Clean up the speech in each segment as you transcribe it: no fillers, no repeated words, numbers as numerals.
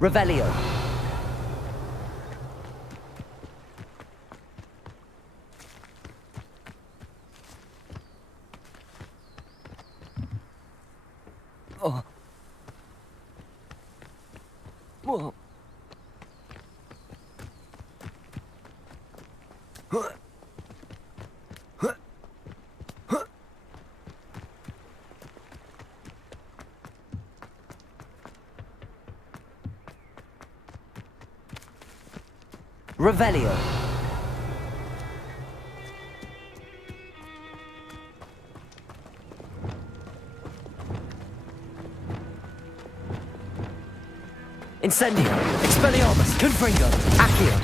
Revelio. Oh. Whoa. Revelio. Incendio. Expelliarmus. Confringo. Accio.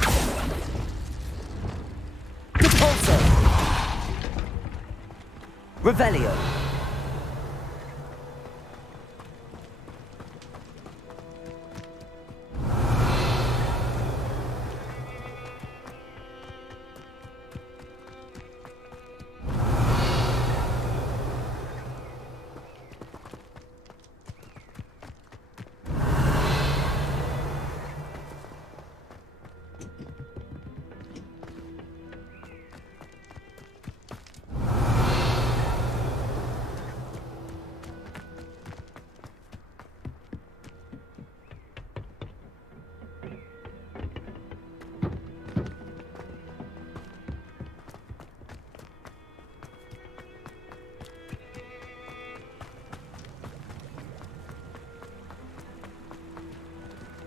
Depulso. Revelio.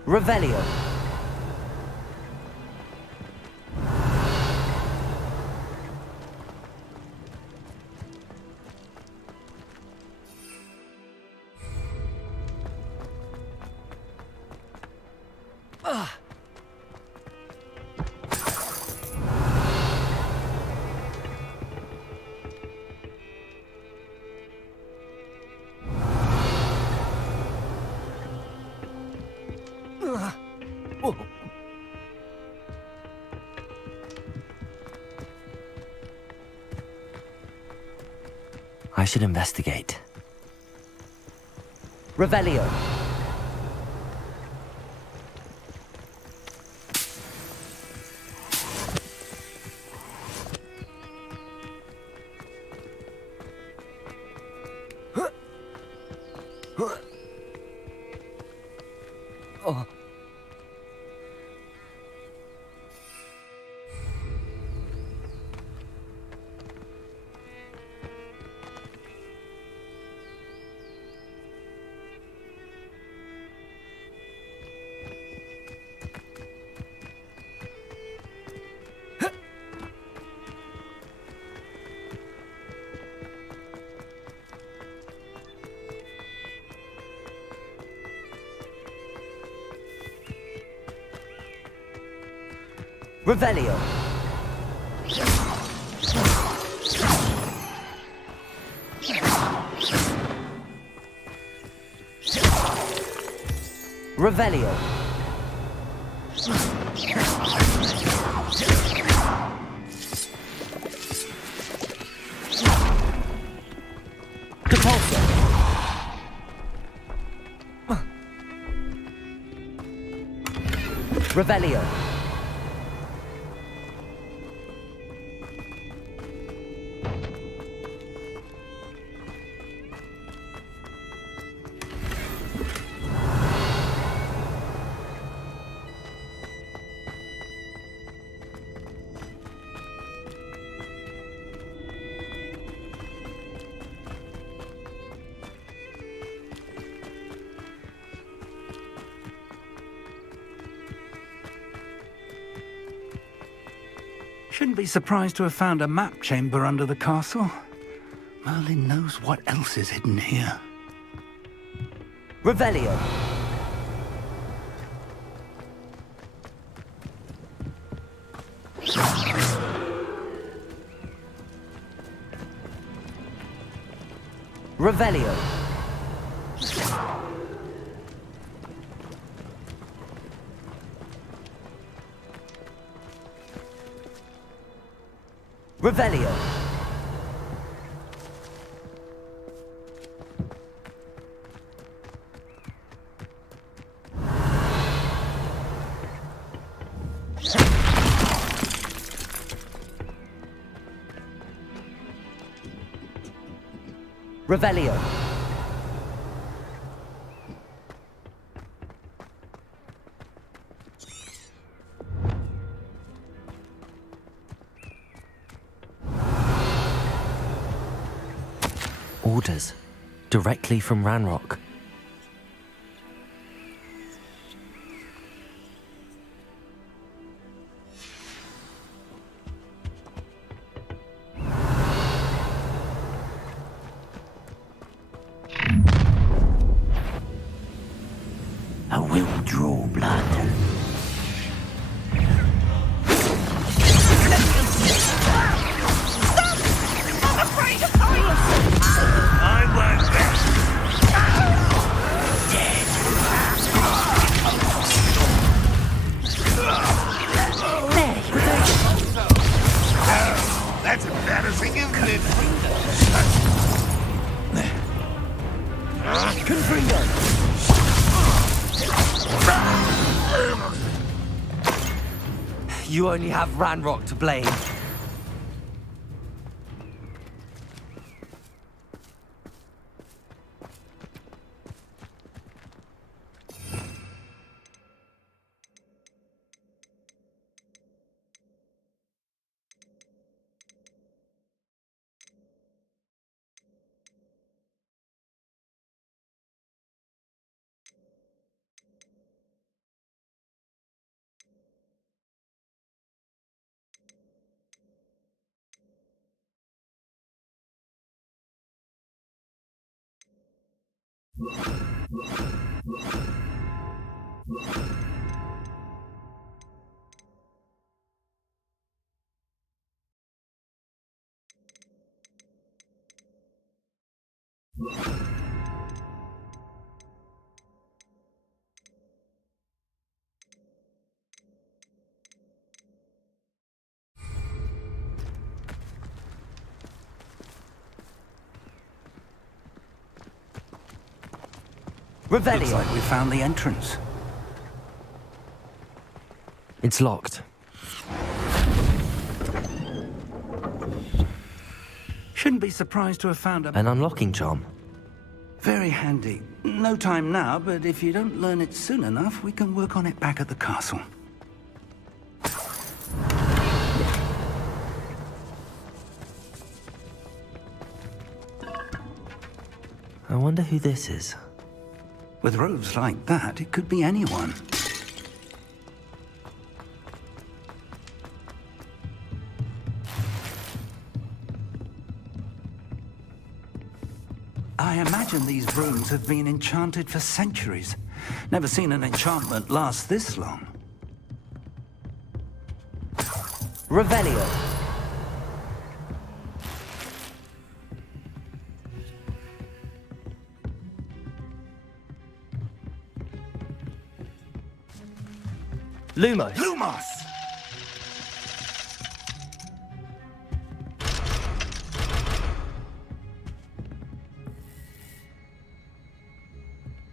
Revelio. Whoa. I should investigate. Revelio. Oh. Revelio. Revelio. Depulso. Revelio. Shouldn't be surprised to have found a map chamber under the castle. Merlin knows what else is hidden here. Revelio. Revelio. Revelio. Revelio. Orders. Directly from Ranrock. I will draw blood. That's embarrassing, isn't it? Confringo. You only have Ranrock to blame. Looks Revelio. like we found the entrance. It's locked. Shouldn't be surprised to have found a... An unlocking charm. Very handy. No time now, but if you don't learn it soon enough, we can work on it back at the castle. I wonder who this is. With robes like that, it could be anyone. I imagine these rooms have been enchanted for centuries. Never seen an enchantment last this long. Revelio. Lumos. Lumos!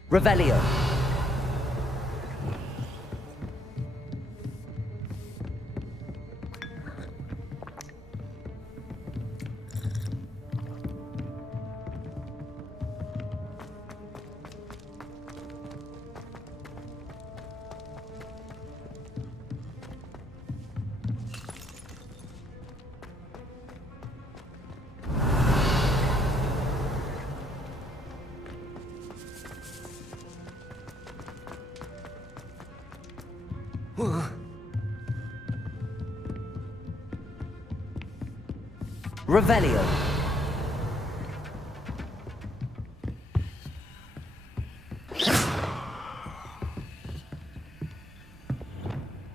Revelio. Revelio.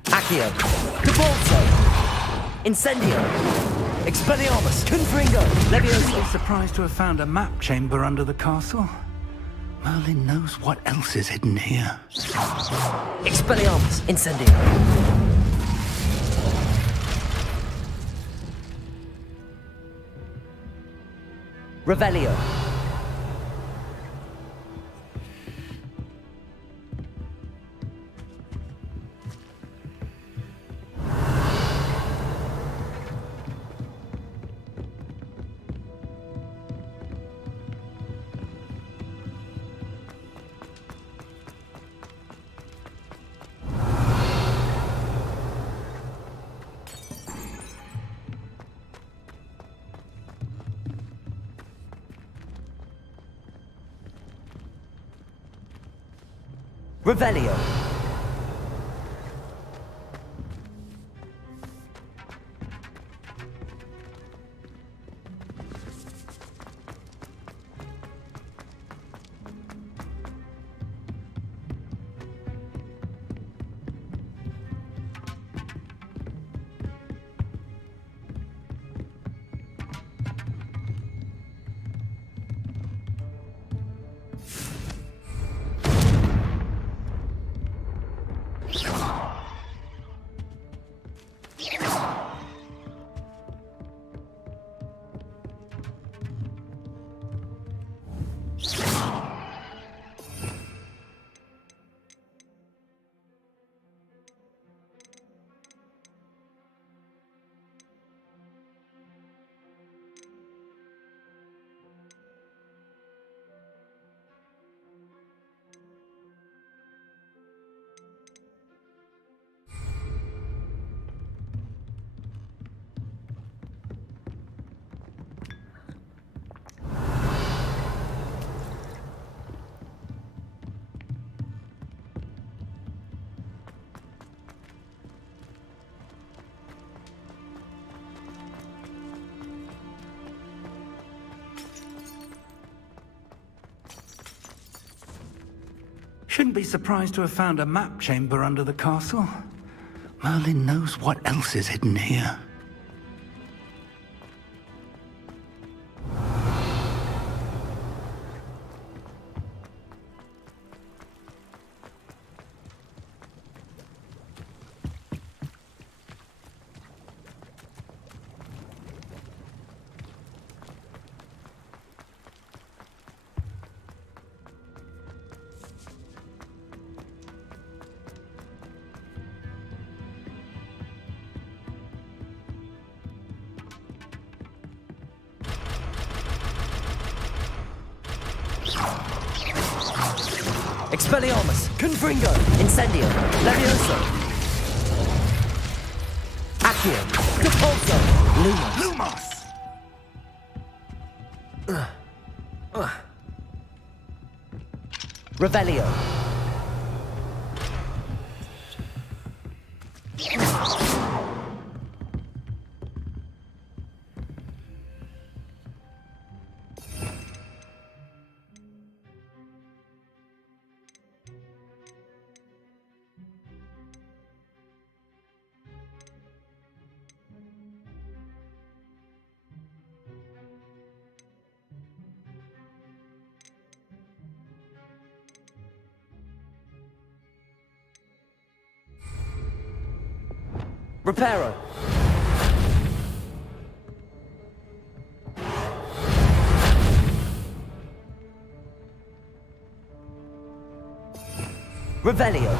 Accio. Cabalso. Incendio. Expelliarmus. Confringo. Shouldn't Levioso. be surprised to have found a map chamber under the castle. Merlin knows what else is hidden here. Expelliarmus. Incendio. Revelio. Revelio. Shouldn't be surprised to have found a map chamber under the castle. Merlin knows what else is hidden here. Expelliarmus, Confringo, Incendio, Levioso, Accio, Depulso, Lumos. Revelio. Reparo. Revelio.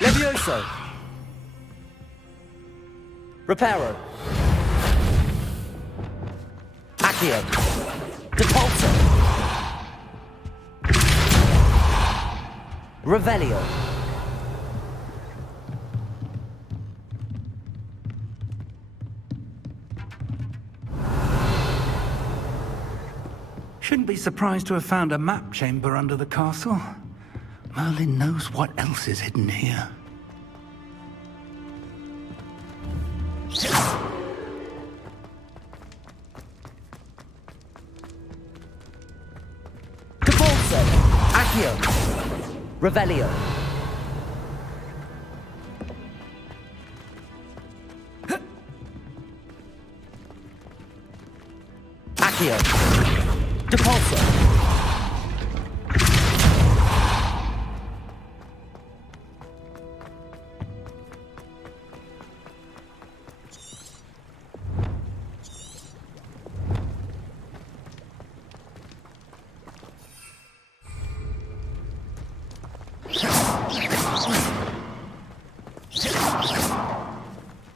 Levioso. Reparo. Accio. Depulso. Revelio. Shouldn't be surprised to have found a map chamber under the castle. Merlin knows what else is hidden here. Depulso. Accio. Revelio. Accio. Depulso.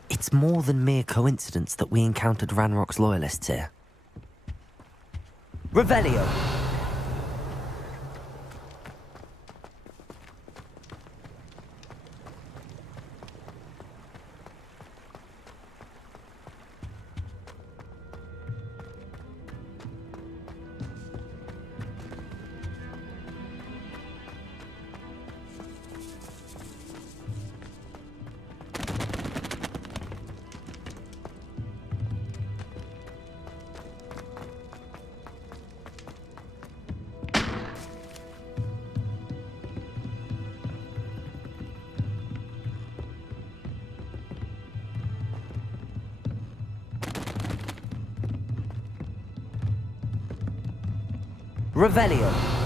It's more than mere coincidence that we encountered Ranrock's loyalists here. Revelio. Revelio.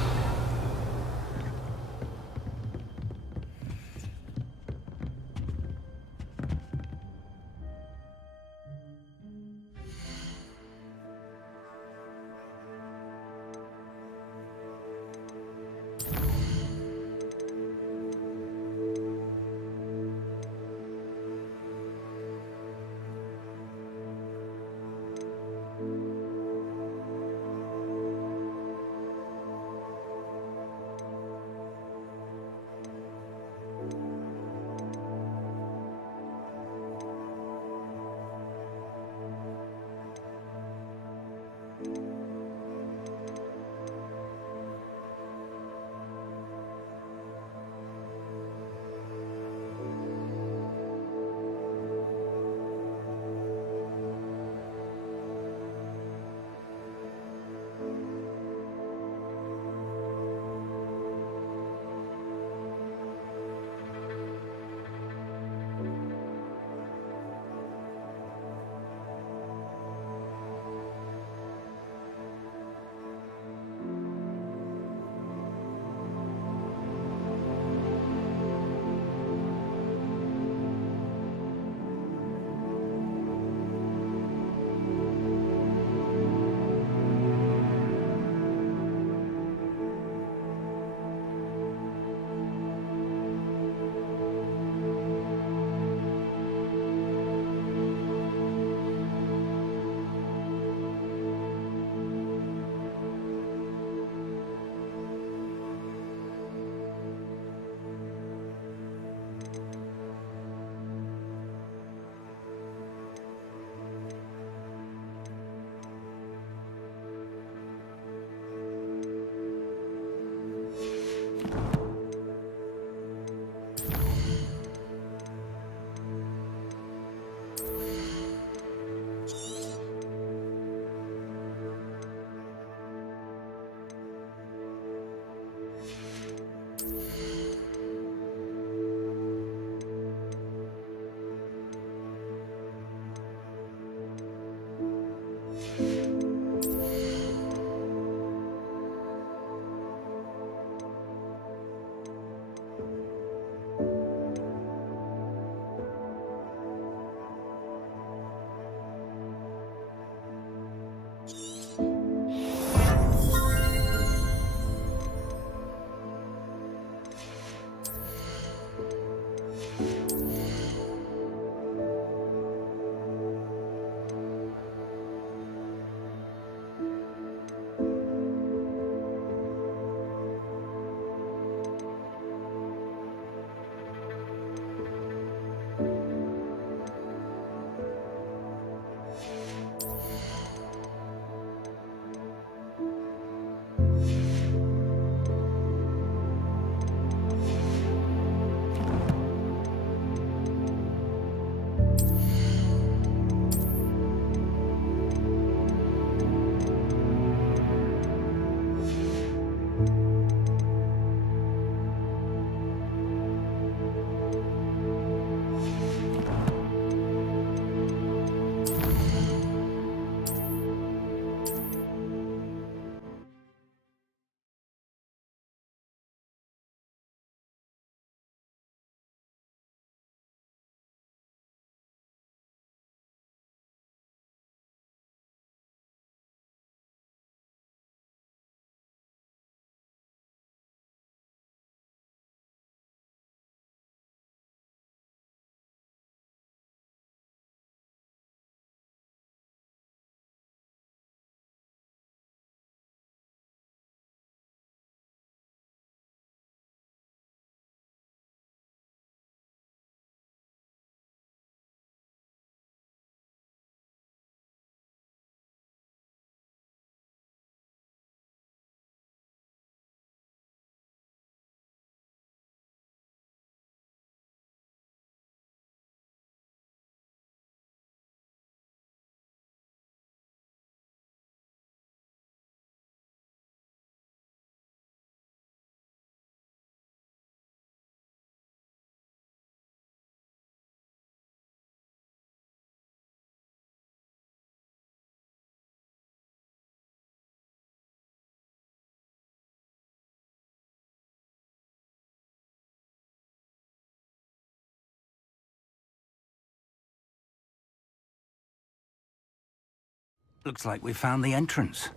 Looks like we found the entrance.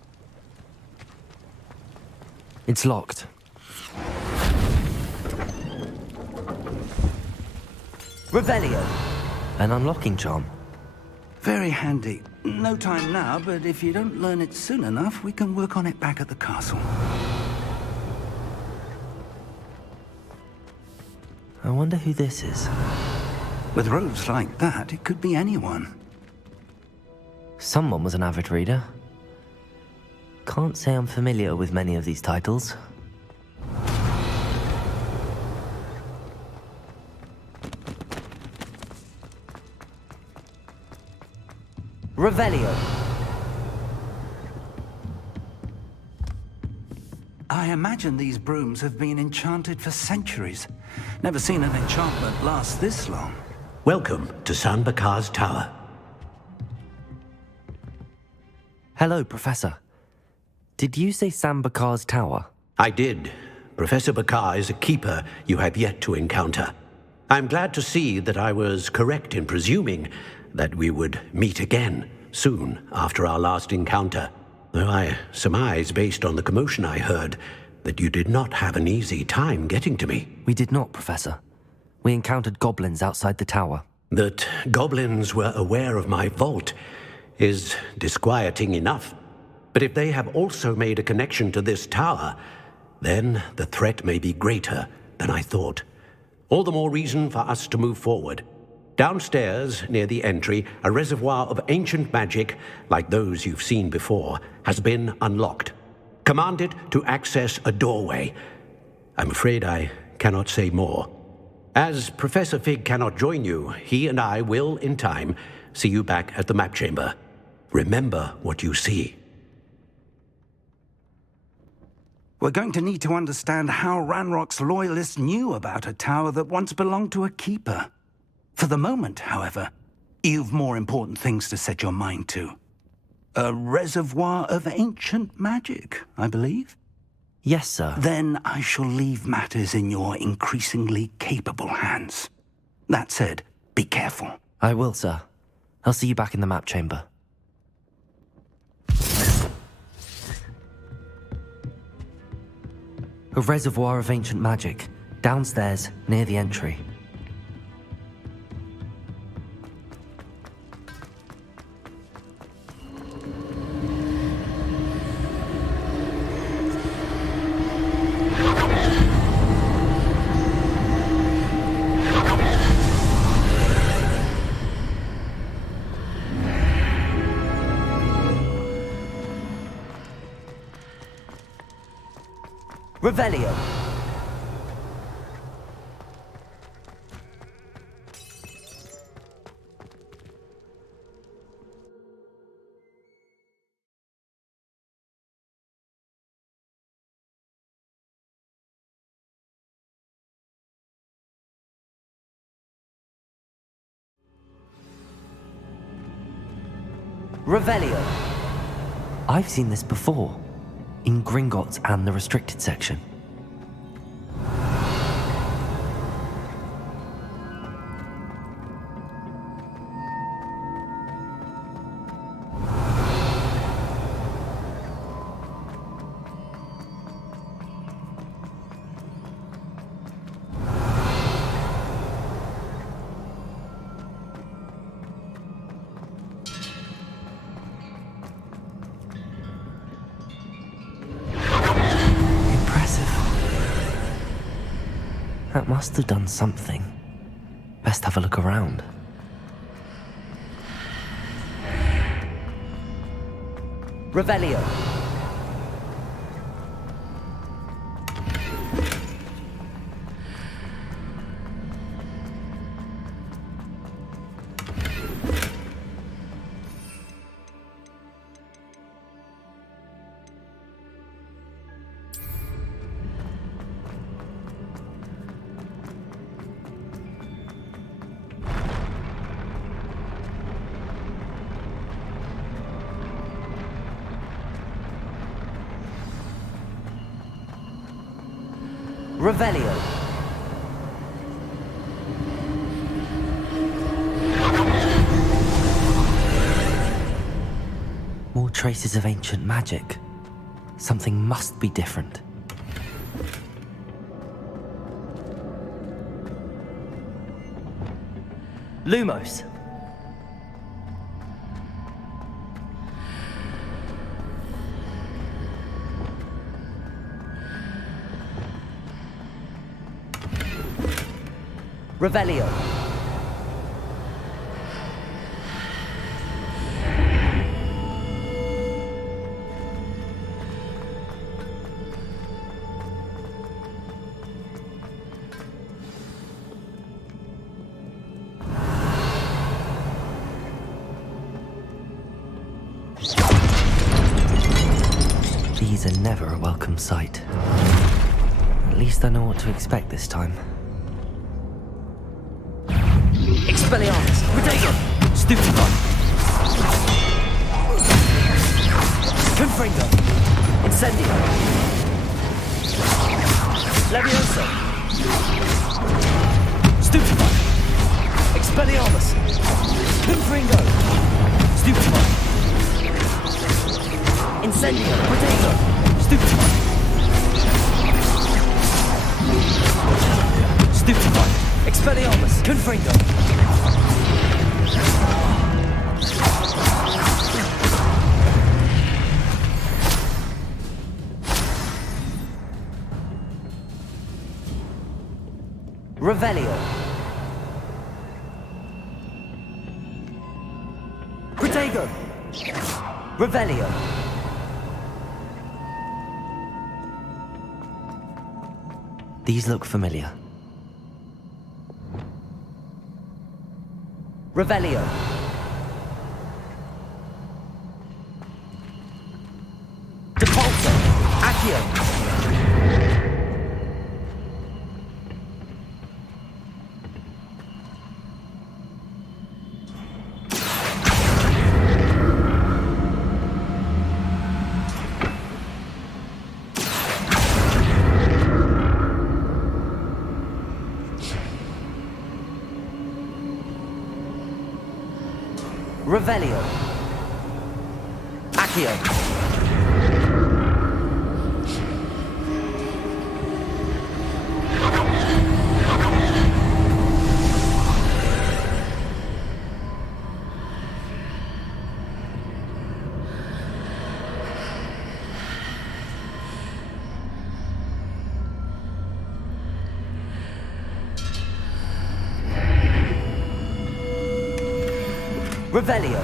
It's locked. Revelio. An unlocking charm. Very handy. No time now, but if you don't learn it soon enough, we can work on it back at the castle. I wonder who this is. With robes like that, it could be anyone. Someone was an avid reader. Can't say I'm familiar with many of these titles. Revelio. I imagine these brooms have been enchanted for centuries. Never seen an enchantment last this long. Welcome to San Bakar's tower. Hello, Professor. Did you say Sam Bakar's tower? I did. Professor Bakar is a keeper you have yet to encounter. I'm glad to see that I was correct in presuming that we would meet again soon after our last encounter. Though I surmise, based on the commotion I heard, that you did not have an easy time getting to me. We did not, Professor. We encountered goblins outside the tower. That goblins were aware of my vault is disquieting enough. But if they have also made a connection to this tower, then the threat may be greater than I thought. All the more reason for us to move forward. Downstairs, near the entry, a reservoir of ancient magic, like those you've seen before, has been unlocked. Command it to access a doorway. I'm afraid I cannot say more. As Professor Fig cannot join you, he and I will, in time, see you back at the map chamber. Remember what you see. We're going to need to understand how Ranrock's loyalists knew about a tower that once belonged to a keeper. For the moment, however, you've more important things to set your mind to. A reservoir of ancient magic, I believe? Yes, sir. Then I shall leave matters in your increasingly capable hands. That said, be careful. I will, sir. I'll see you back in the map chamber. A reservoir of ancient magic, downstairs, near the entry. Revelio. Revelio. I've seen this before, in Gringotts and the restricted section. That must have done something. Best have a look around. Revelio. Revelio. More traces of ancient magic. Something must be different. Lumos. Revelio. These are never a welcome sight. At least I know what to expect this time. Expelliarmus. Protego. Stupefy. Confringo. Incendio. Levioso. Stupefy. Expelliarmus. Confringo. Stupefy. Incendio. Protego. Stupefy. Stupefy. Expelliarmus. Confringo. Revelio. Protego. Revelio. These look familiar. Revelio. Depulso. Accio. Revelio. Accio. Revelio.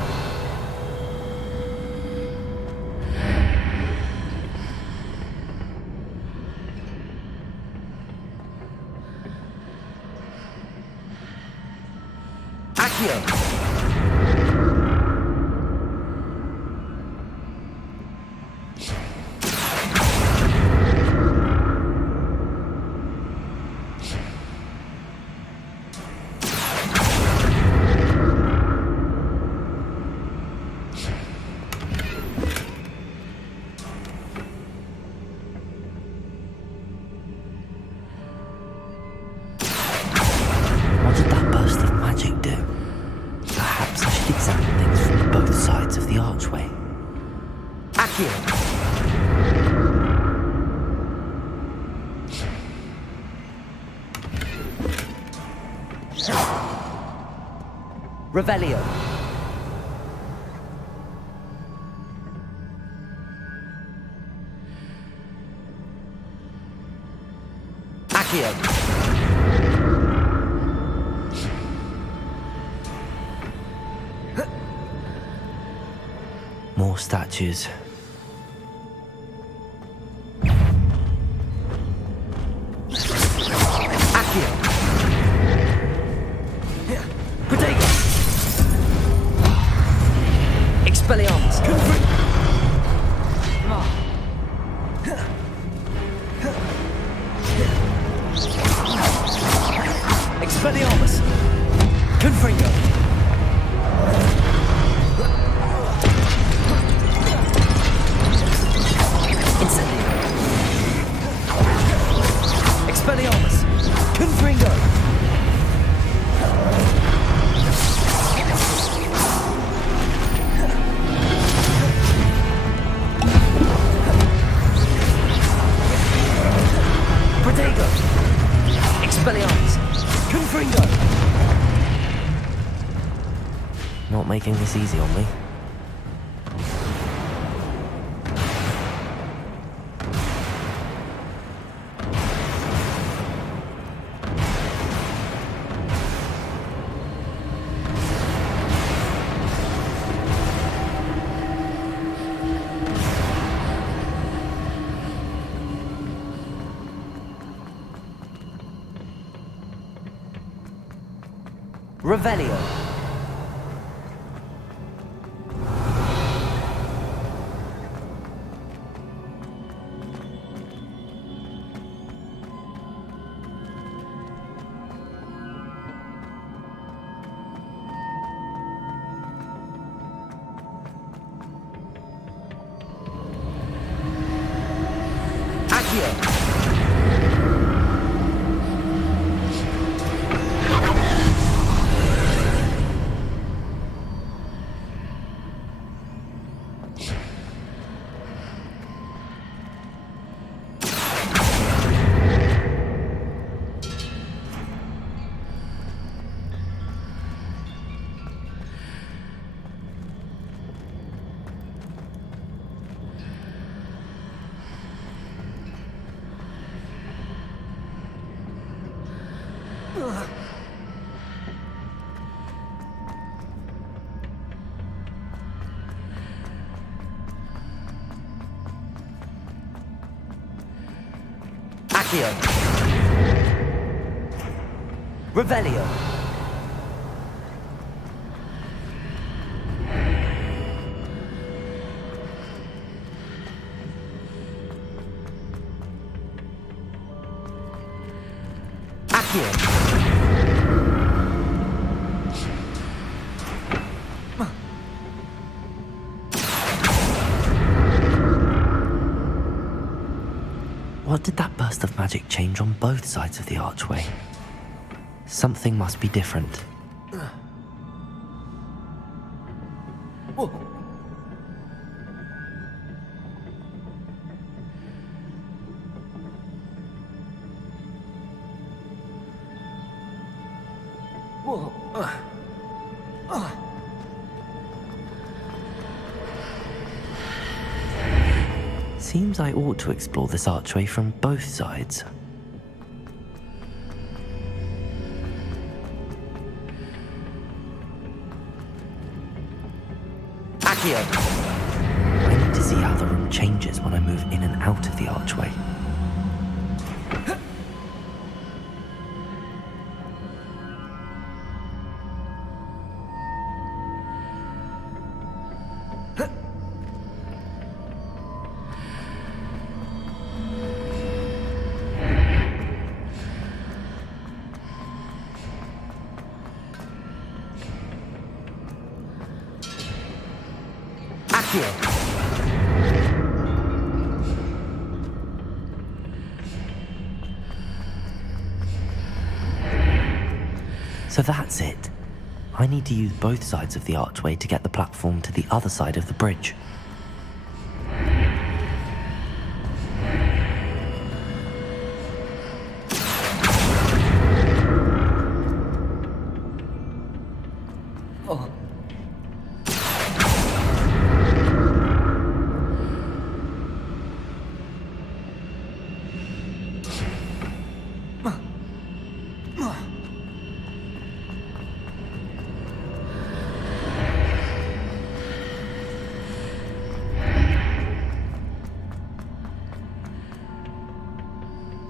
Accio. What did that burst of magic do? Perhaps I should examine things from both sides of the archway. Accio. Revelio. Accio. More statues. Accio. Protego. Expelliarmus. Expelliarmus. Confringo. Incendio. Expelliarmus. Confringo. Stego. Expelliarmus. Confringo. Not making this easy on me. Revelio. Accio. Accio. Revelio. Accio. What did that burst of magic change on both sides of the archway? Something must be different. Seems I ought to explore this archway from both sides. Accio. I need to see how the room changes when I move in and out of the archway. Accio. So that's it. I need to use both sides of the archway to get the platform to the other side of the bridge.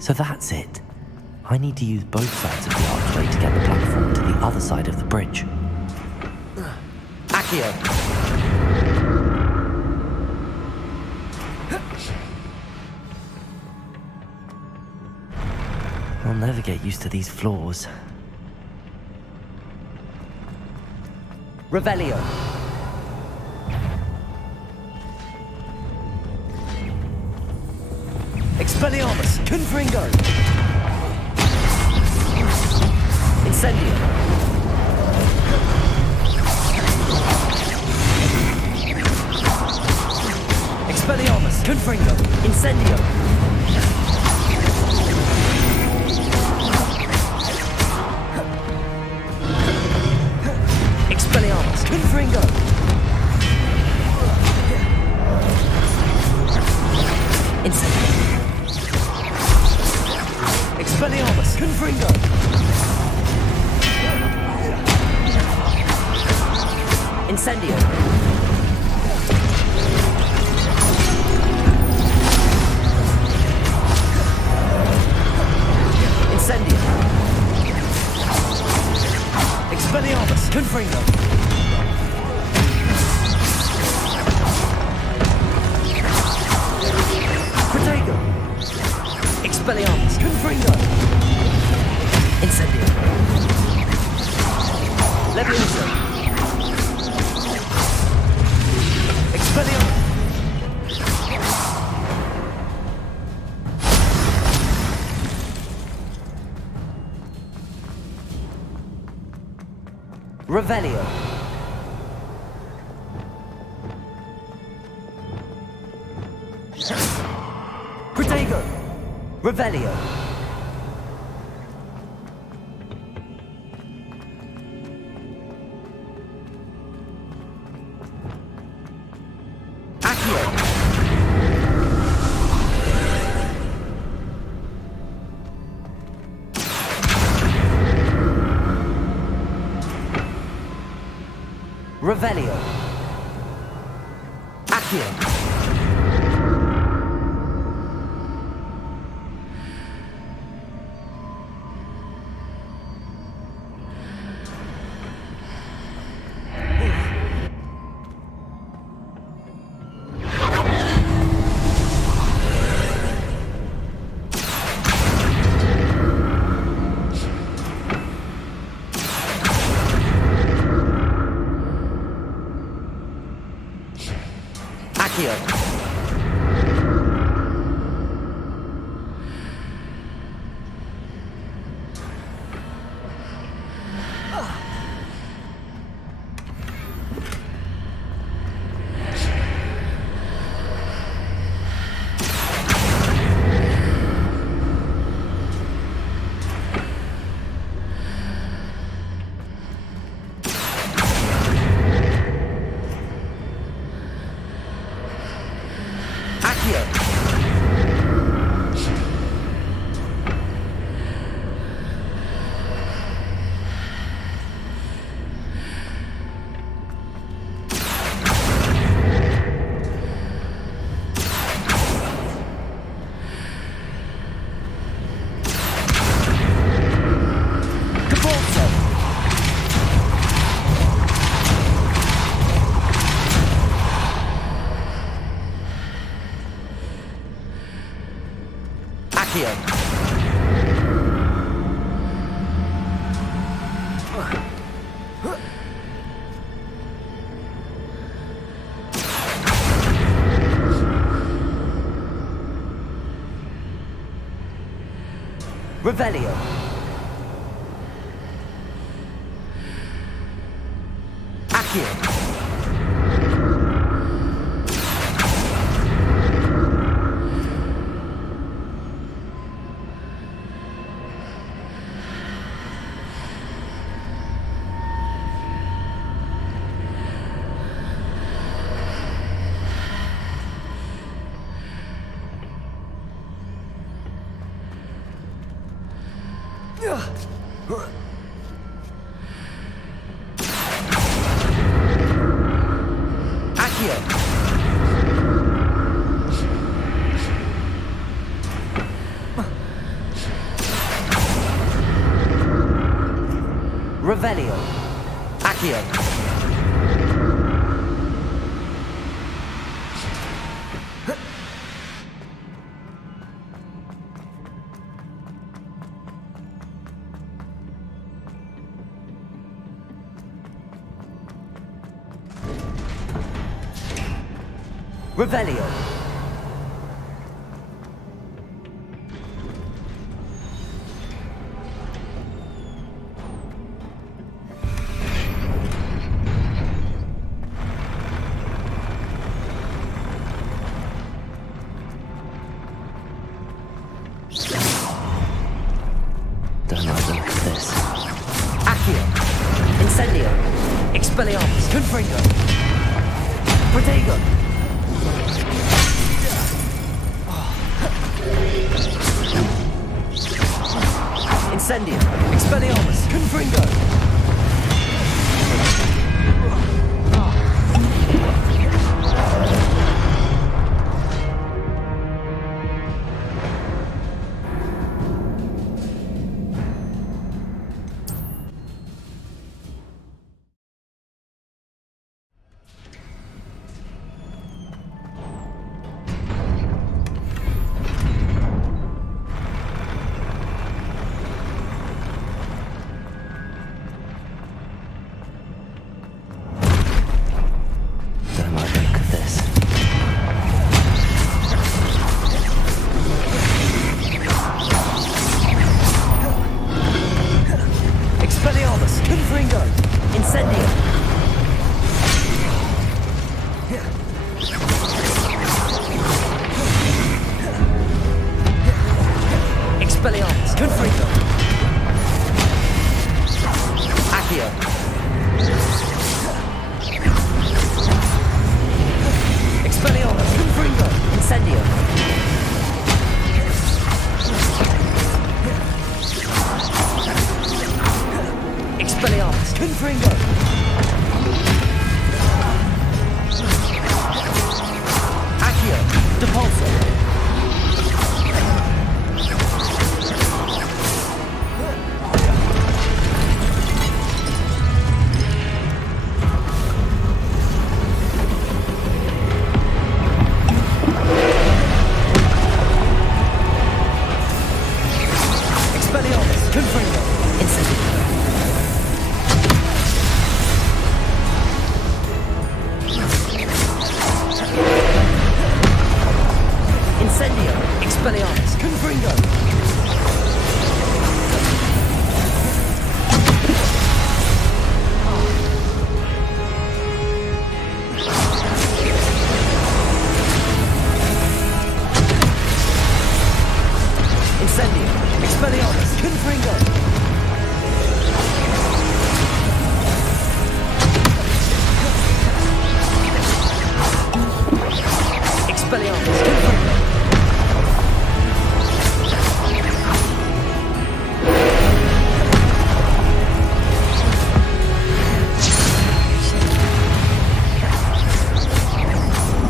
So that's it. I need to use both sides of the archway to get the platform to the other side of the bridge. Accio. I'll never get used to these floors. Revelio. Expelliarmus. Confringo. Incendio. Expelliarmus. Confringo. Incendio. Expelliarmus! Confringo! Incendio! Incendio! Expelliarmus! Confringo! Protego! Expelliarmus! Confringo! Incendio! Levioso! Expelliarmus! Revelio! Protego! Revelio! Accio! Revelio! Accio! Accio! Accio! Caporzo! Accio! Revelio! Accio! Accio! Revelio! Accio! Revelio! Don't like the look of this. Accio! Incendio! Expelliarmus! Confringo! Protego! Incendio. Expelliarmus. Confringo. Don't like the look of this. Expelliarmus. Confringo. Incendio. Expelliarmus. Confringo. Accio. Expelliarmus. Confringo. Incendio. Expelliarmus. Confringo. Accio. Depulso. Expelliarmus. Confringo. Incendio. Incendio. Expelliarmus. Confringo. Incendio. Expelliarmus. Confringo. Expelliarmus. Confringo.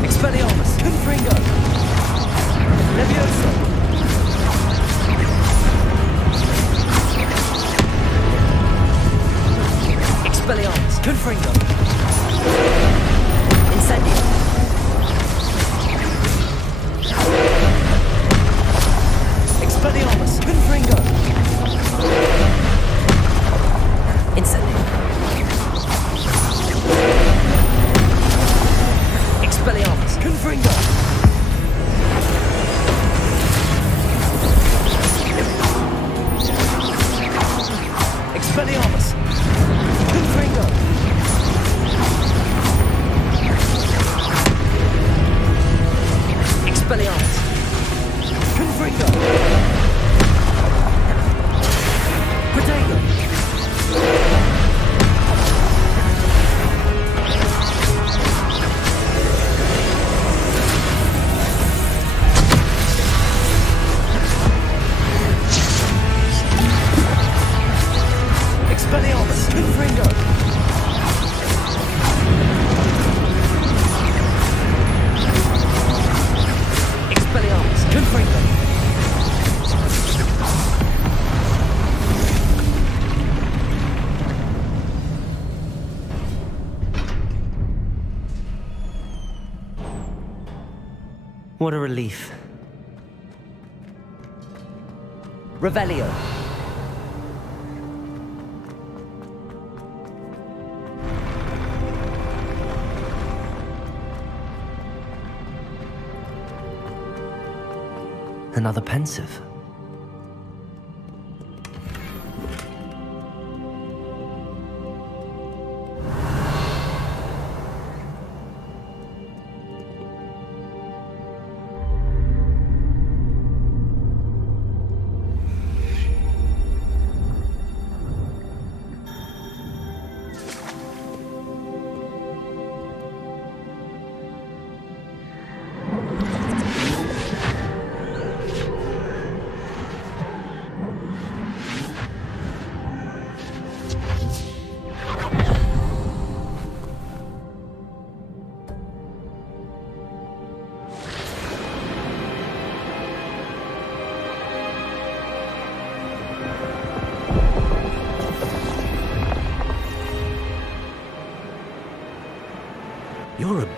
Expelliarmus. Confringo. Levioso. Expelliarmus. Confringo. Incendio. Expelliarmus. Confringo. Incendio. Expelliarmus. Confringo. Expelliarmus. Confringo. Expelliarmus. Confringo. Protego. Expelliarmus. Confringo. Expelliarmus. Confringo. What a relief. Revelio. Another pensive.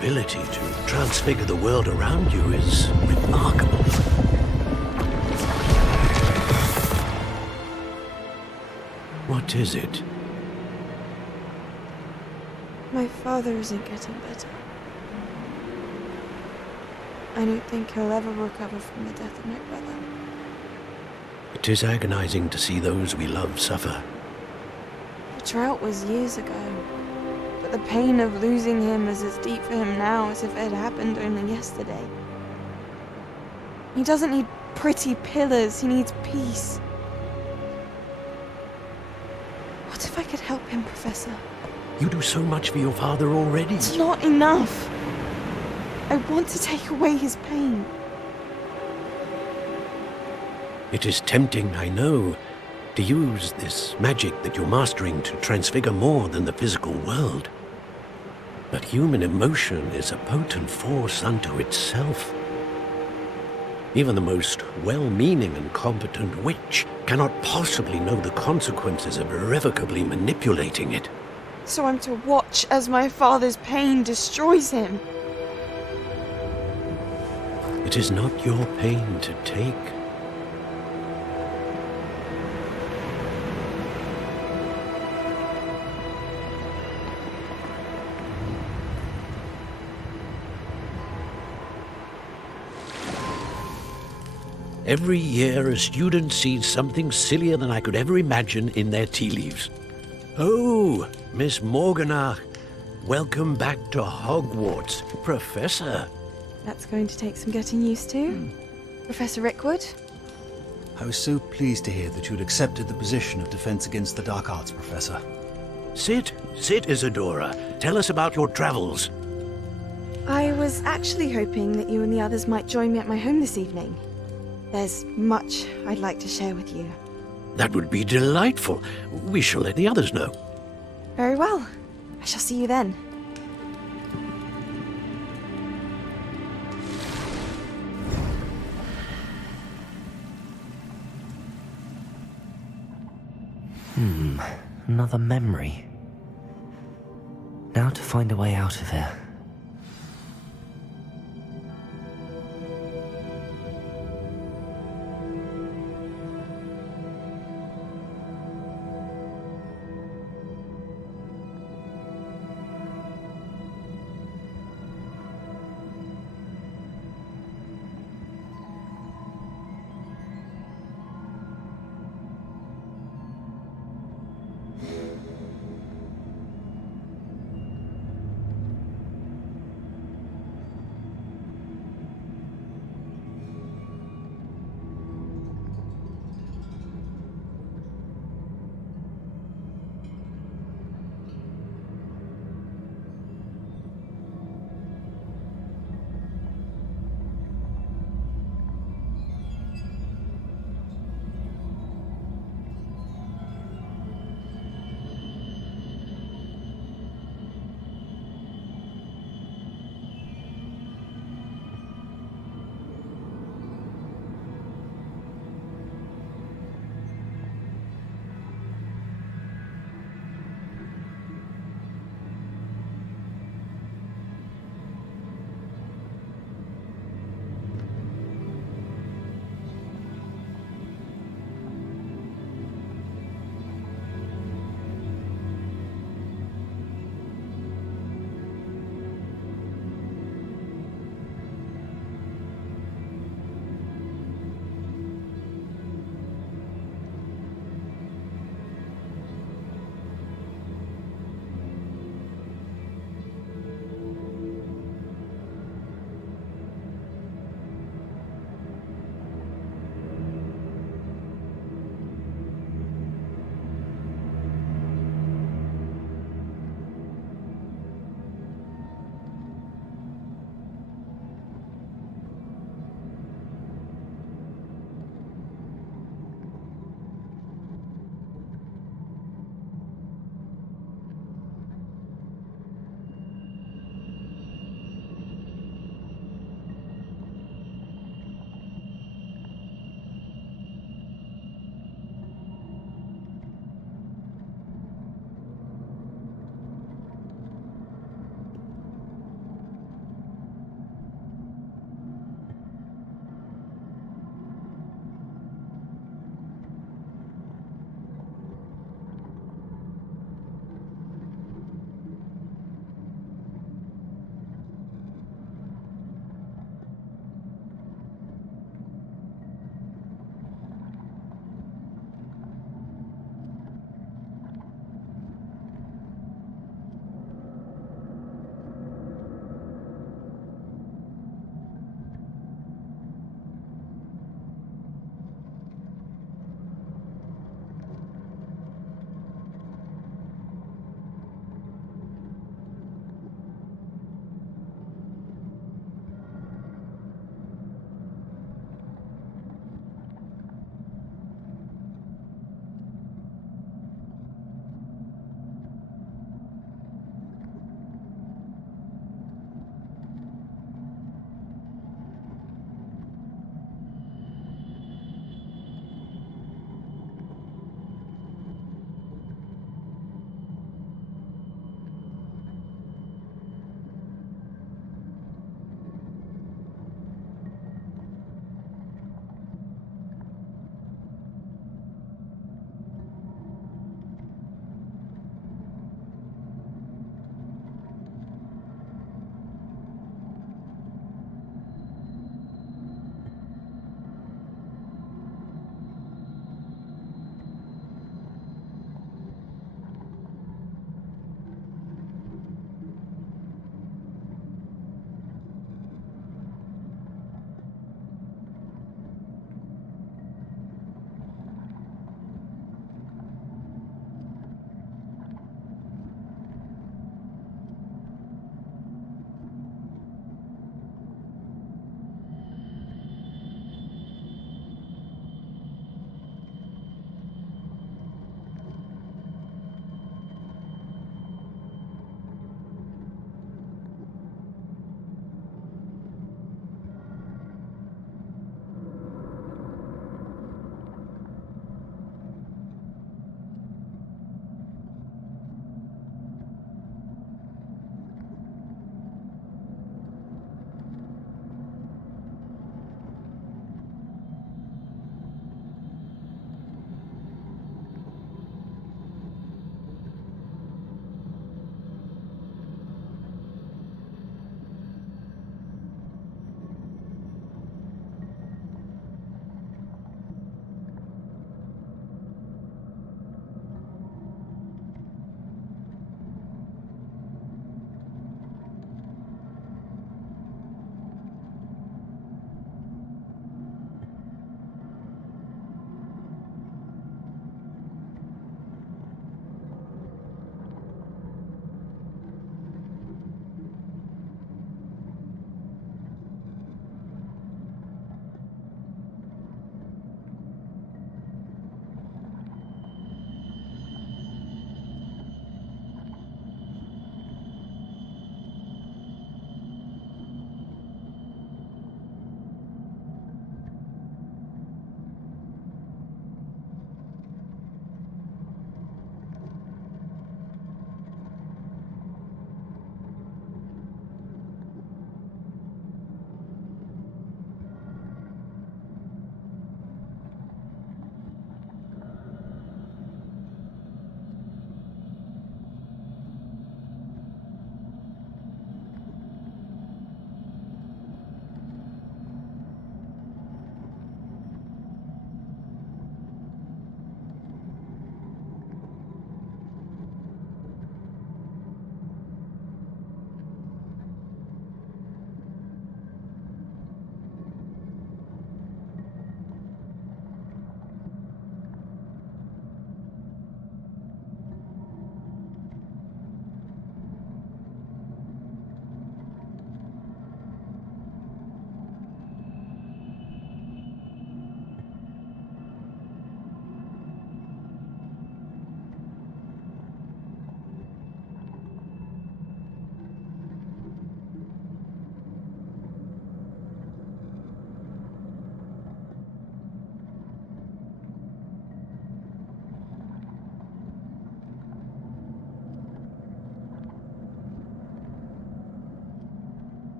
ability to transfigure the world around you is remarkable. What is it? My father isn't getting better. I don't think he'll ever recover from the death of my brother. It is agonizing to see those we love suffer. The drought was years ago, but the pain of losing him is as deep for him now as if it had happened only yesterday. He doesn't need pretty pillars, he needs peace. What if I could help him, Professor? You do so much for your father already. It's not enough. I want to take away his pain. It is tempting, I know, to use this magic that you're mastering to transfigure more than the physical world. But human emotion is a potent force unto itself. Even the most well-meaning and competent witch cannot possibly know the consequences of irrevocably manipulating it. So I'm to watch as my father's pain destroys him. It is not your pain to take. Every year, a student sees something sillier than I could ever imagine in their tea leaves. Oh, Miss Morganach, welcome back to Hogwarts, Professor. That's going to take some getting used to. Professor Rickwood? I was so pleased to hear that you'd accepted the position of Defense Against the Dark Arts, Professor. Sit, Isadora. Tell us about your travels. I was actually hoping that you and the others might join me at my home this evening. There's much I'd like to share with you. That would be delightful. We shall let the others know. Very well. I shall see you then. Another memory. Now to find a way out of here.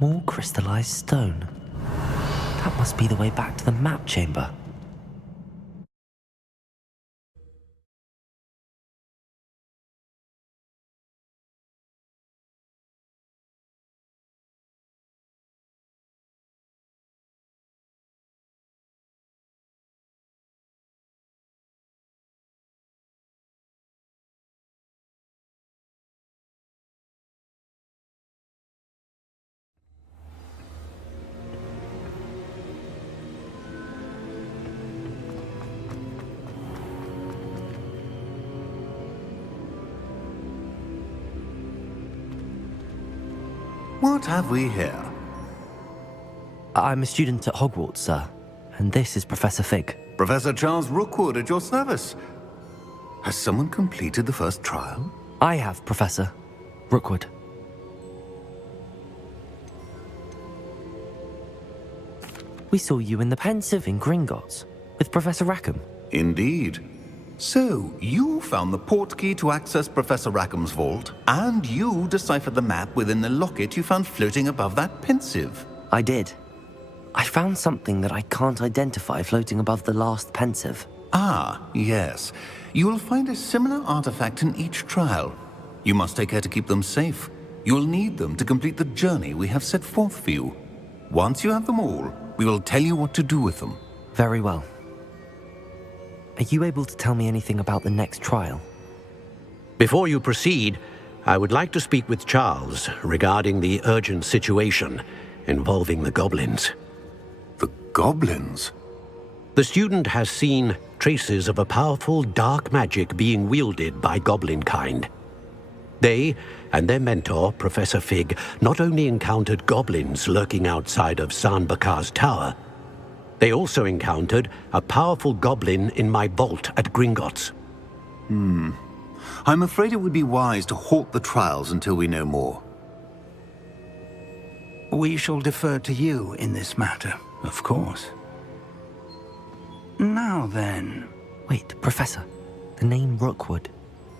More crystallized stone. That must be the way back to the map chamber. What have we here? I'm a student at Hogwarts, sir, and this is Professor Fig. Professor Charles Rookwood at your service. Has someone completed the first trial? I have, Professor Rookwood. We saw you in the Pensive in Gringotts with Professor Rackham. Indeed. So, you found the portkey to access Professor Rackham's vault, and you deciphered the map within the locket you found floating above that Pensive. I did. I found something that I can't identify floating above the last Pensive. Ah, yes. You will find a similar artifact in each trial. You must take care to keep them safe. You'll need them to complete the journey we have set forth for you. Once you have them all, we will tell you what to do with them. Very well. Are you able to tell me anything about the next trial? Before you proceed, I would like to speak with Charles regarding the urgent situation involving the goblins. The goblins? The student has seen traces of a powerful dark magic being wielded by goblin kind. They and their mentor, Professor Fig, not only encountered goblins lurking outside of Sanbakar's tower, they also encountered a powerful goblin in my vault at Gringotts. I'm afraid it would be wise to halt the trials until we know more. We shall defer to you in this matter, of course. Now then, Wait, Professor. The name Rookwood.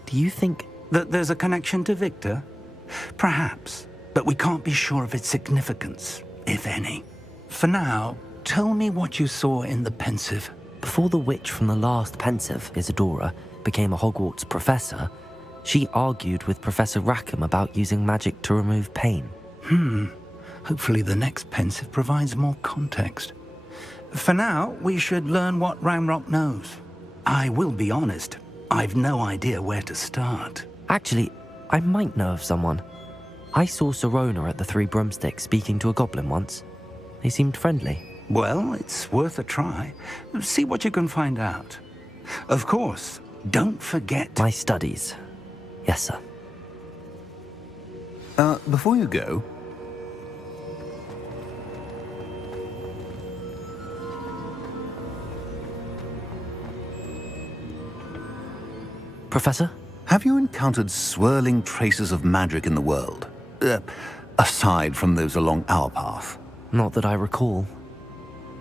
Do you think... that there's a connection to Victor? Perhaps, but we can't be sure of its significance, if any. For now, tell me what you saw in the Pensive. Before the witch from the last Pensive, Isadora, became a Hogwarts professor, she argued with Professor Rackham about using magic to remove pain. Hopefully the next Pensive provides more context. For now, we should learn what Ranrock knows. I will be honest, I've no idea where to start. Actually, I might know of someone. I saw Serona at the Three Broomsticks speaking to a goblin once. They seemed friendly. Well, it's worth a try. See what you can find out. Of course, don't forget... My studies. Yes, sir. Before you go, Professor? have you encountered swirling traces of magic in the world? Aside from those along our path. Not that I recall.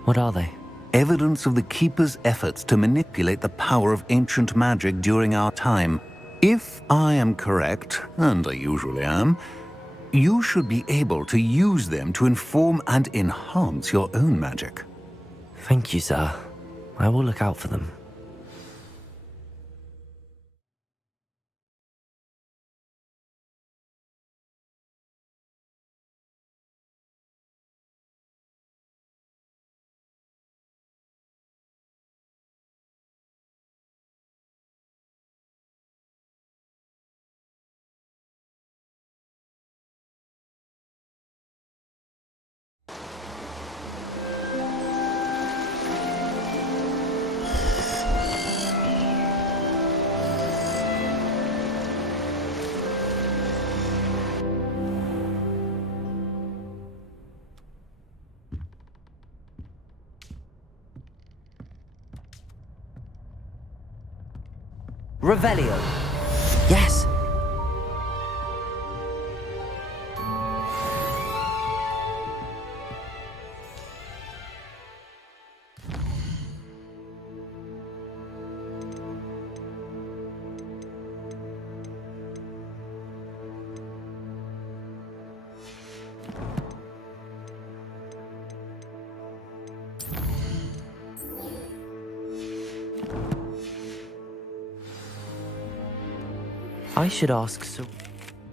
What are they? Evidence of the Keeper's efforts to manipulate the power of ancient magic during our time. If I am correct, and I usually am, you should be able to use them to inform and enhance your own magic. Thank you, sir. I will look out for them. Revelio. Yes! I should ask Sir...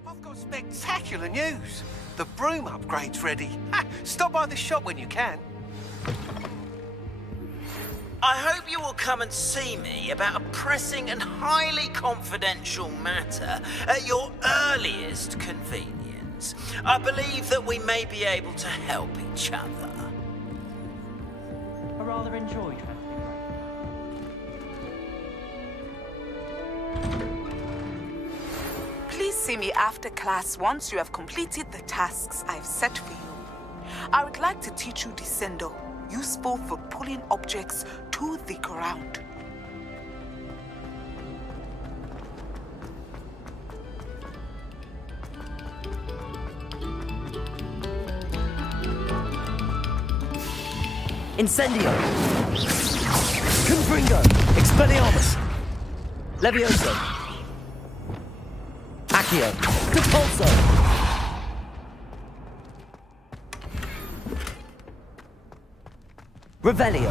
I've got spectacular news. The broom upgrade's ready. Ha! Stop by the shop when you can. I hope you will come and see me about a pressing and highly confidential matter at your earliest convenience. I believe that we may be able to help each other. I rather enjoyed Please see me after class once you have completed the tasks I've set for you. I would like to teach you Descendo, useful for pulling objects to the ground. Incendio! Confringo! Expelliarmus! Levioso! Accio! Compulso! Revelio!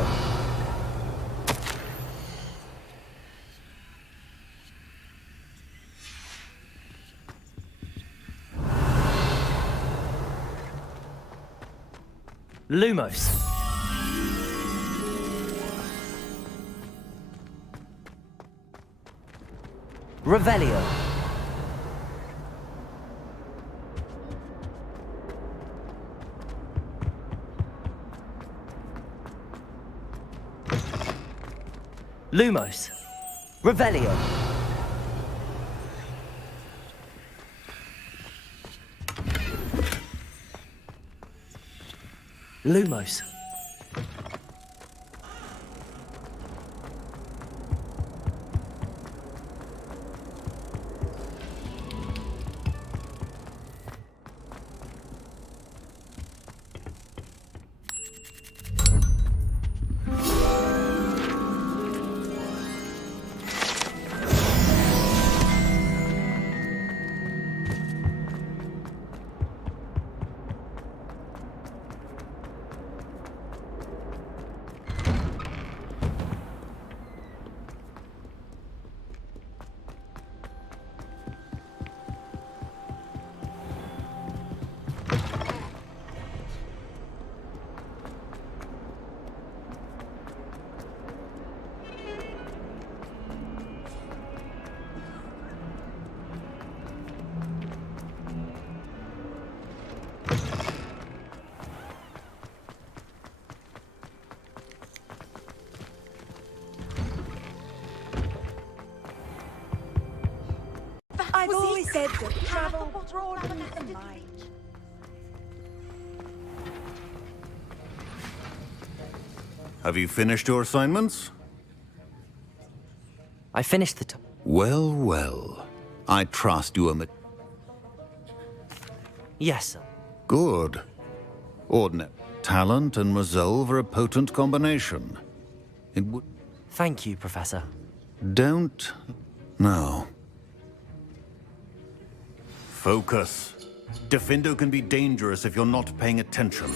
Lumos! Revelio! Lumos! Revelio! Lumos! I've always said that travel broad and mind. Have you finished your assignments? I finished the... Well, well. I trust you are... Yes, sir. Good. Ordinary. Talent and resolve are a potent combination. It would... Thank you, Professor. Don't... No. Focus. Defendo can be dangerous if you're not paying attention.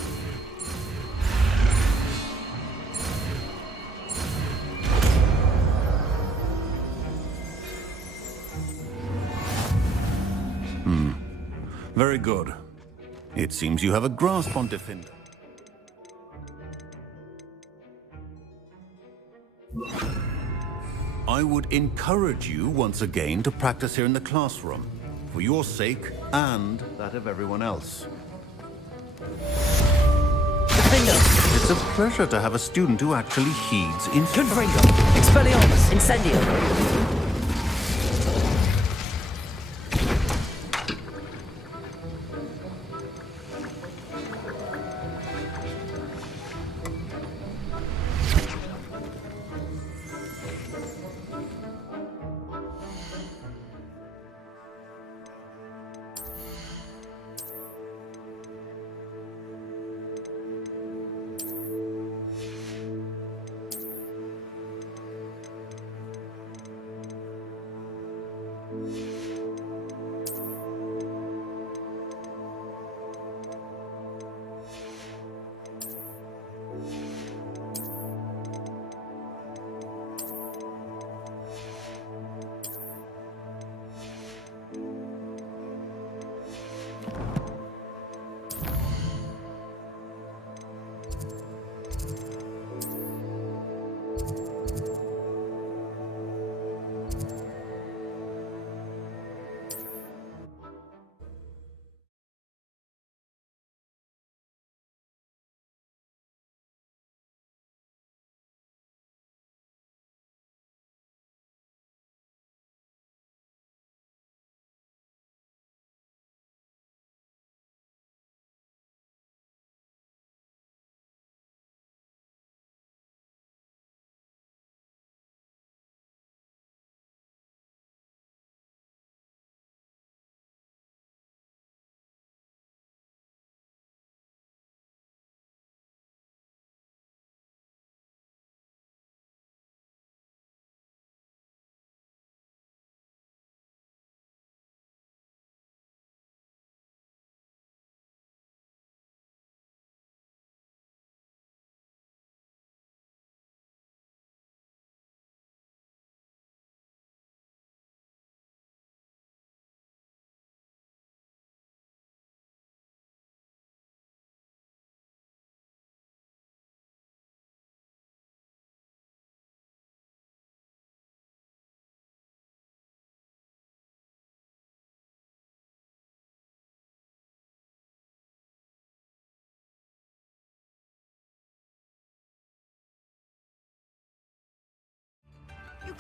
Very good. It seems you have a grasp on Defender. I would encourage you once again to practice here in the classroom, for your sake and that of everyone else. It's a pleasure to have a student who actually heeds Confringo! Expelliarmus! Incendio!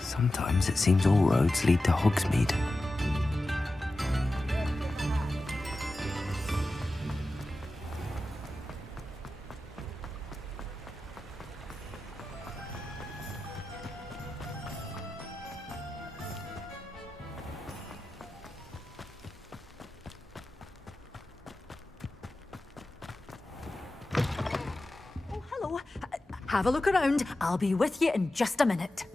Sometimes it seems all roads lead to Hogsmeade. Oh, hello. Have a look around. I'll be with you in just a minute.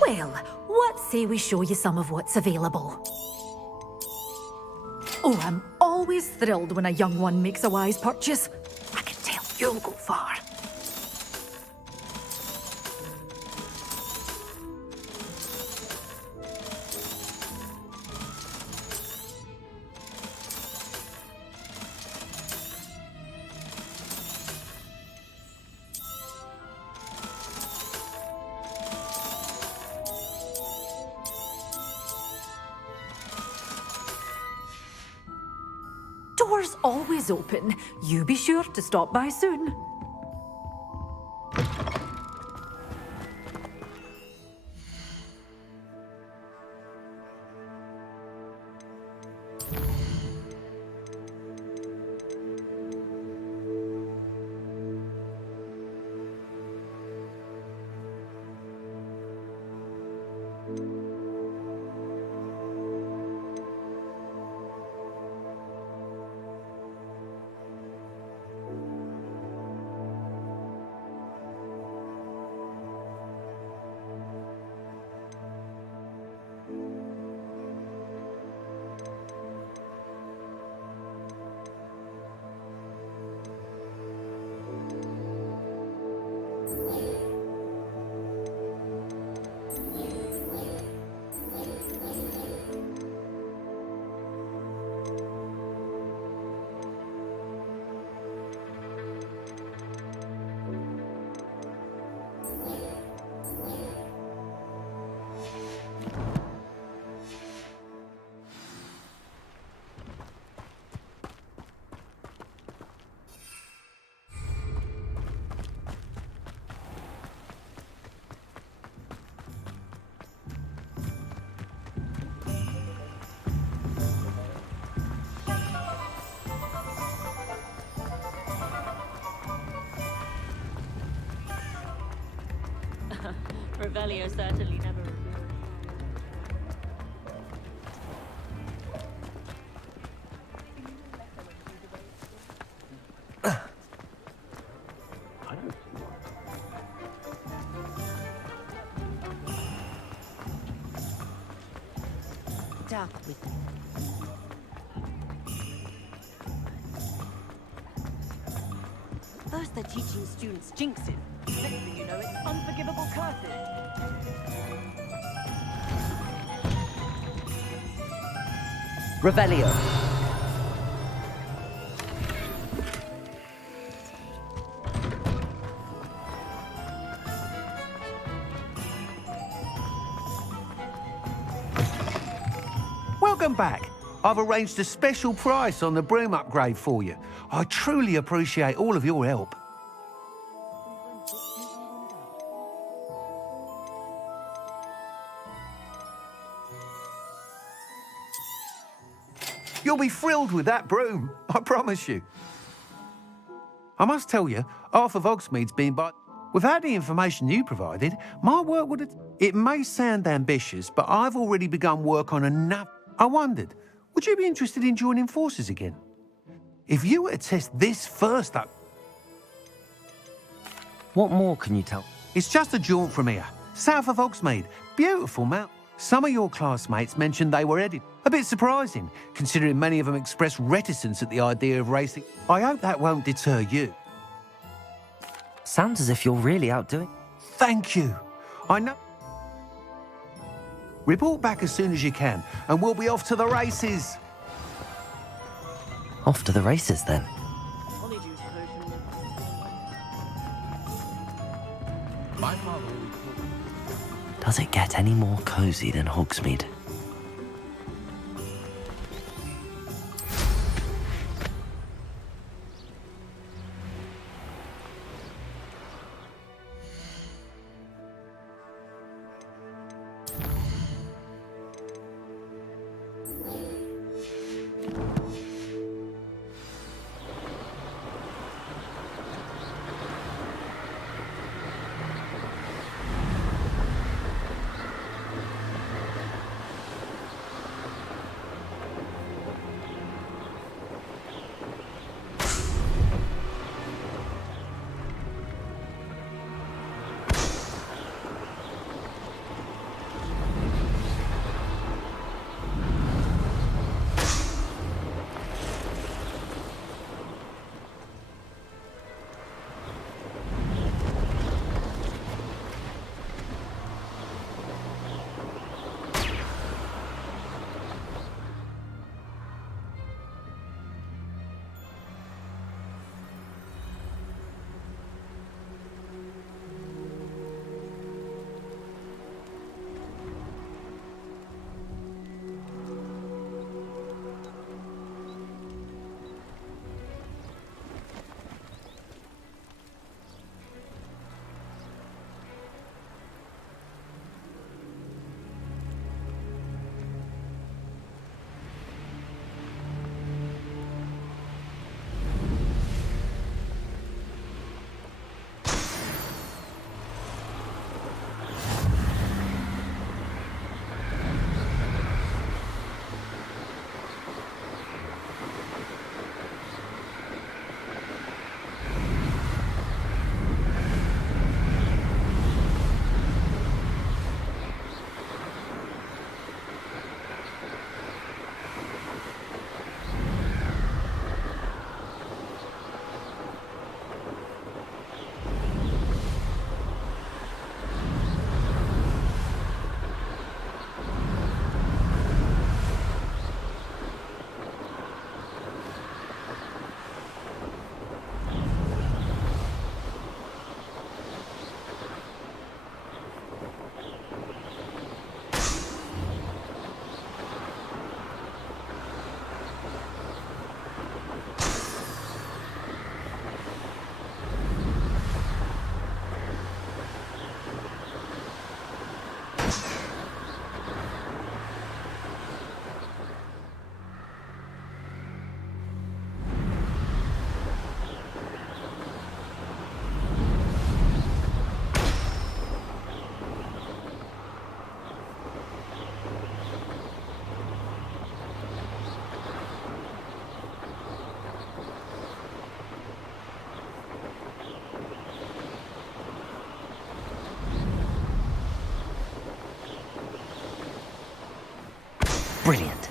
Well, what say we show you some of what's available? Oh, I'm always thrilled when a young one makes a wise purchase. I can tell you'll go far. Doors always open. You be sure to stop by soon. Revelio certainly never revealed. Dark with me. First they're teaching students jinxes. Next thing you know, it's unforgivable curses. Revelio. Welcome back. I've arranged a special price on the broom upgrade for you. I truly appreciate all of your help. You'll be thrilled with that broom, I promise you. I must tell you, half of Hogsmeade's been by... Without the information you provided, my work would have... It may sound ambitious, but I've already begun work on enough... I wondered, would you be interested in joining forces again? If you were to test this first up... What more can you tell? It's just a jaunt from here, south of Hogsmeade. Beautiful mountain. Some of your classmates mentioned they were headed. A bit surprising, considering many of them expressed reticence at the idea of racing. I hope that won't deter you. Sounds as if you're really out doing... Thank you. I know... Report back as soon as you can, and we'll be off to the races. Off to the races, then. Does it get any more cozy than Hogsmeade? Brilliant.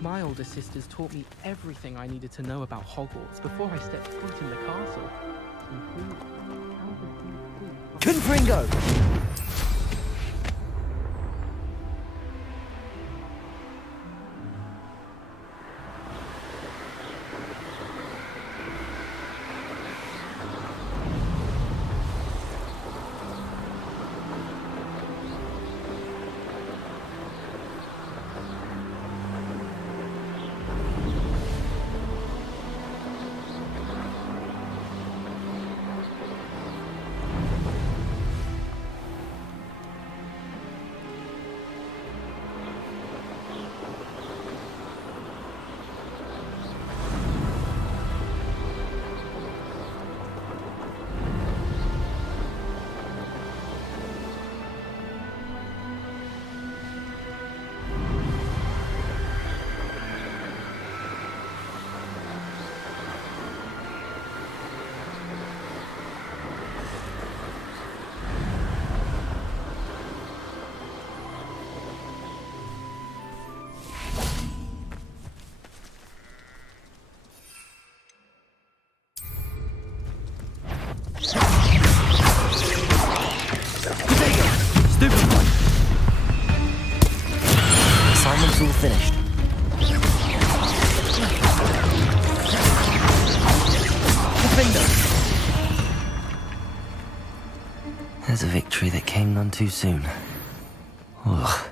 My older sisters taught me everything I needed to know about Hogwarts before I stepped foot in the castle. Including how to do Confringo! Assignment's all finished. There's a victory that came none too soon. Ugh.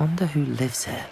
Wonder who lives here.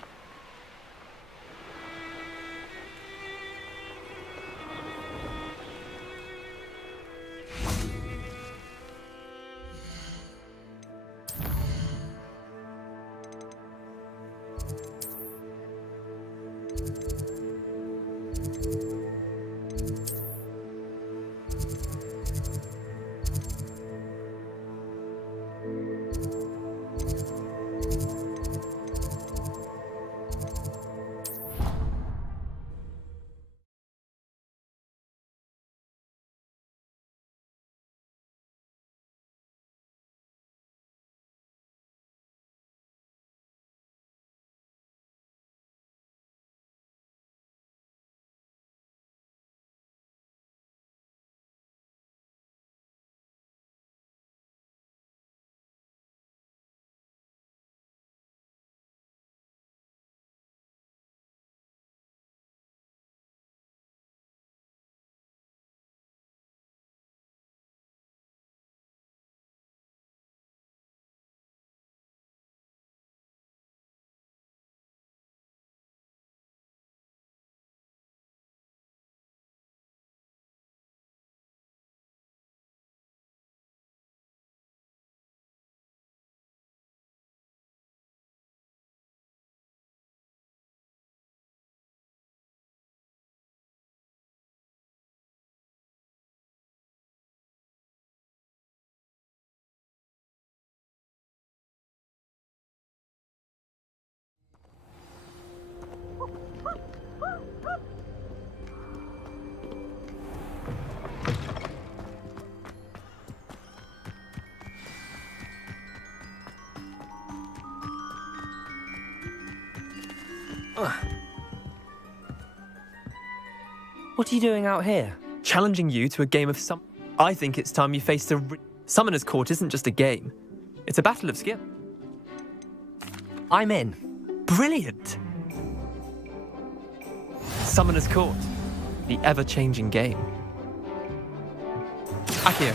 What are you doing out here? Challenging you to a game of I think it's time you faced a Summoner's Court isn't just a game. It's a battle of skill. I'm in. Brilliant! Summoner's Court. The ever-changing game. Akio.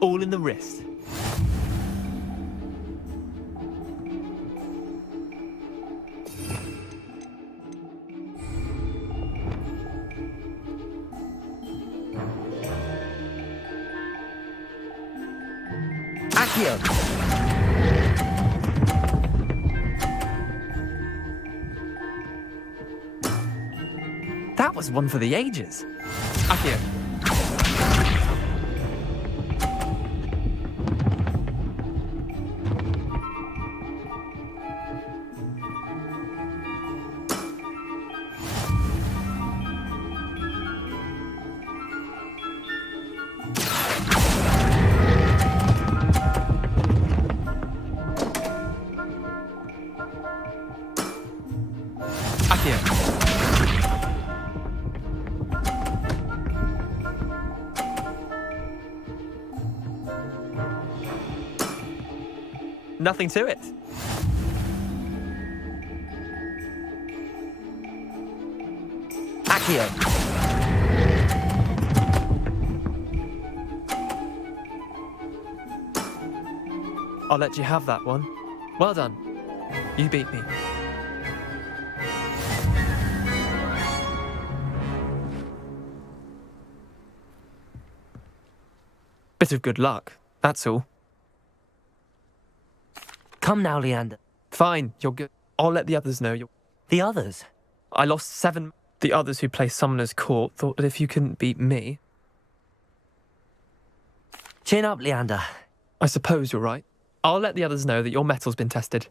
All in the wrist. Akio. That was one for the ages. Akio. Nothing to it. Akio. I'll let you have that one. Well done. You beat me. Bit of good luck, that's all. Come now, Leander. Fine, you're good. I'll let the others know you're... The others? I lost 7. The others who play Summoner's Court thought that if you couldn't beat me... Chin up, Leander. I suppose you're right. I'll let the others know that your metal's been tested.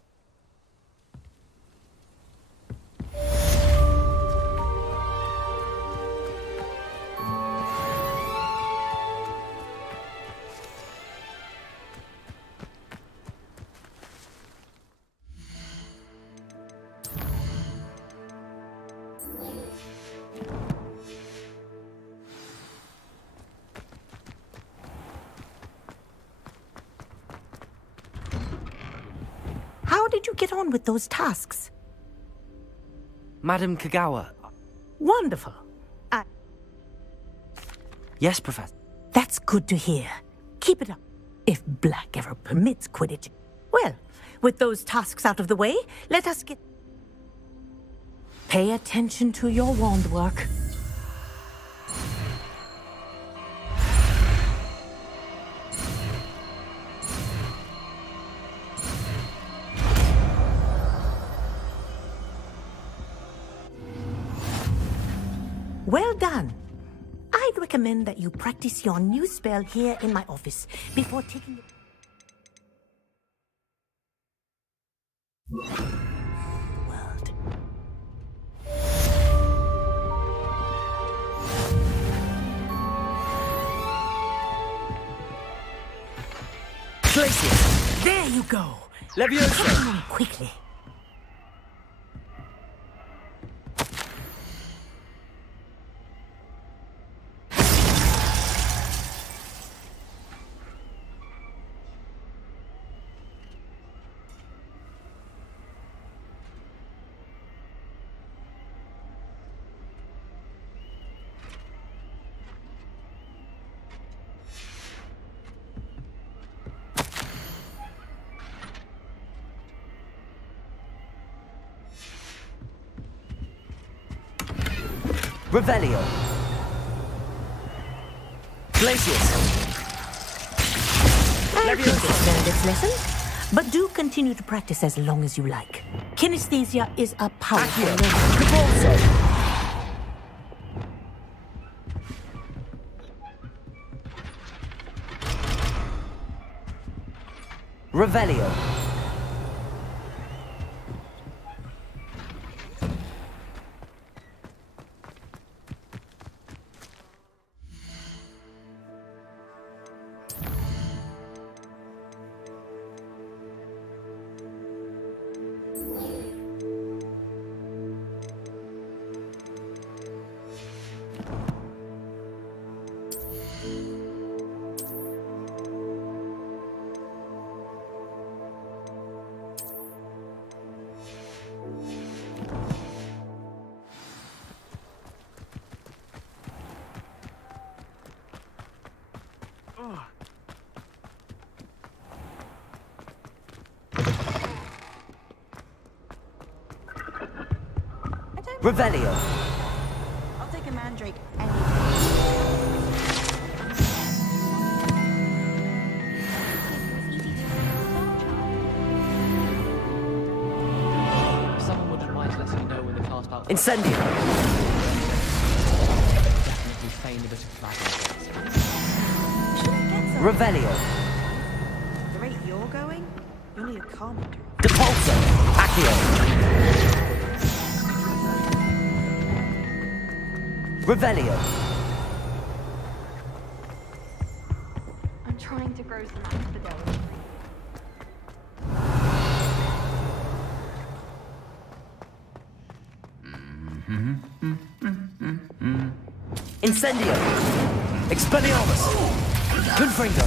How did you get on with those tasks? Madam Kagawa. Wonderful. Yes, Professor. That's good to hear. Keep it up. If Black ever permits Quidditch. Well, with those tasks out of the way, let us get... Pay attention to your wand work. Well done. I'd recommend that you practice your new spell here in my office before taking it. World. Place it. There you go. Levioso. Come on quickly. Revelio. Glacius. I think it's learned its lesson, but do continue to practice as long as you like. Kinesthesia is a powerful level. Revelio. Revelio. I'll take a mandrake If someone wouldn't mind letting me know when the class about Incendio. definitely feign a bit of flagging. Revelio. At the rate you're going, you'll need a commander. Depulso. Accio. Revelio. I'm trying to grow some asphodel. Incendio. Expelliarmus. Confringo.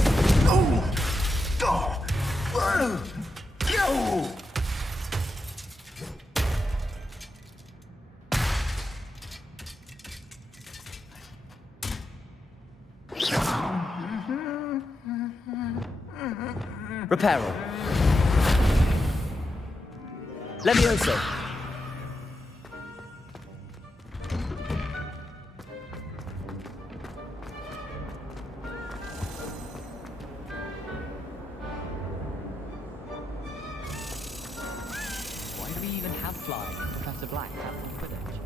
Reparo. Levioso. Why do we even have flying if Professor Black has Quidditch?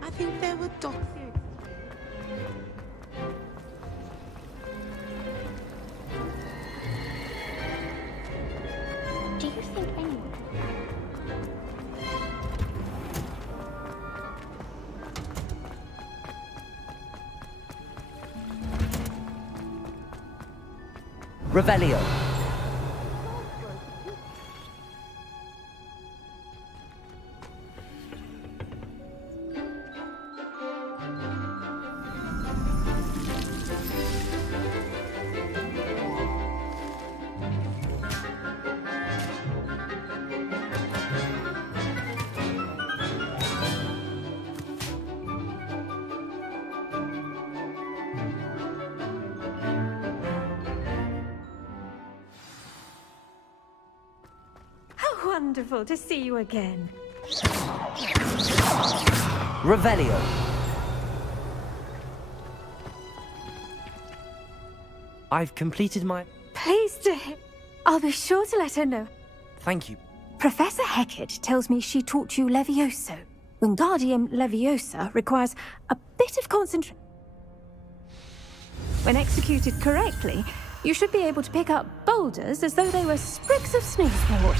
I think there were dogs. Do you think anyone? Revelio. How wonderful to see you again. Revelio. I've completed my... Pleased to hear. I'll be sure to let her know. Thank you. Professor Hecat tells me she taught you Levioso. Wingardium Leviosa requires a bit of concentration. When executed correctly, you should be able to pick up boulders as though they were sprigs of snoozewort.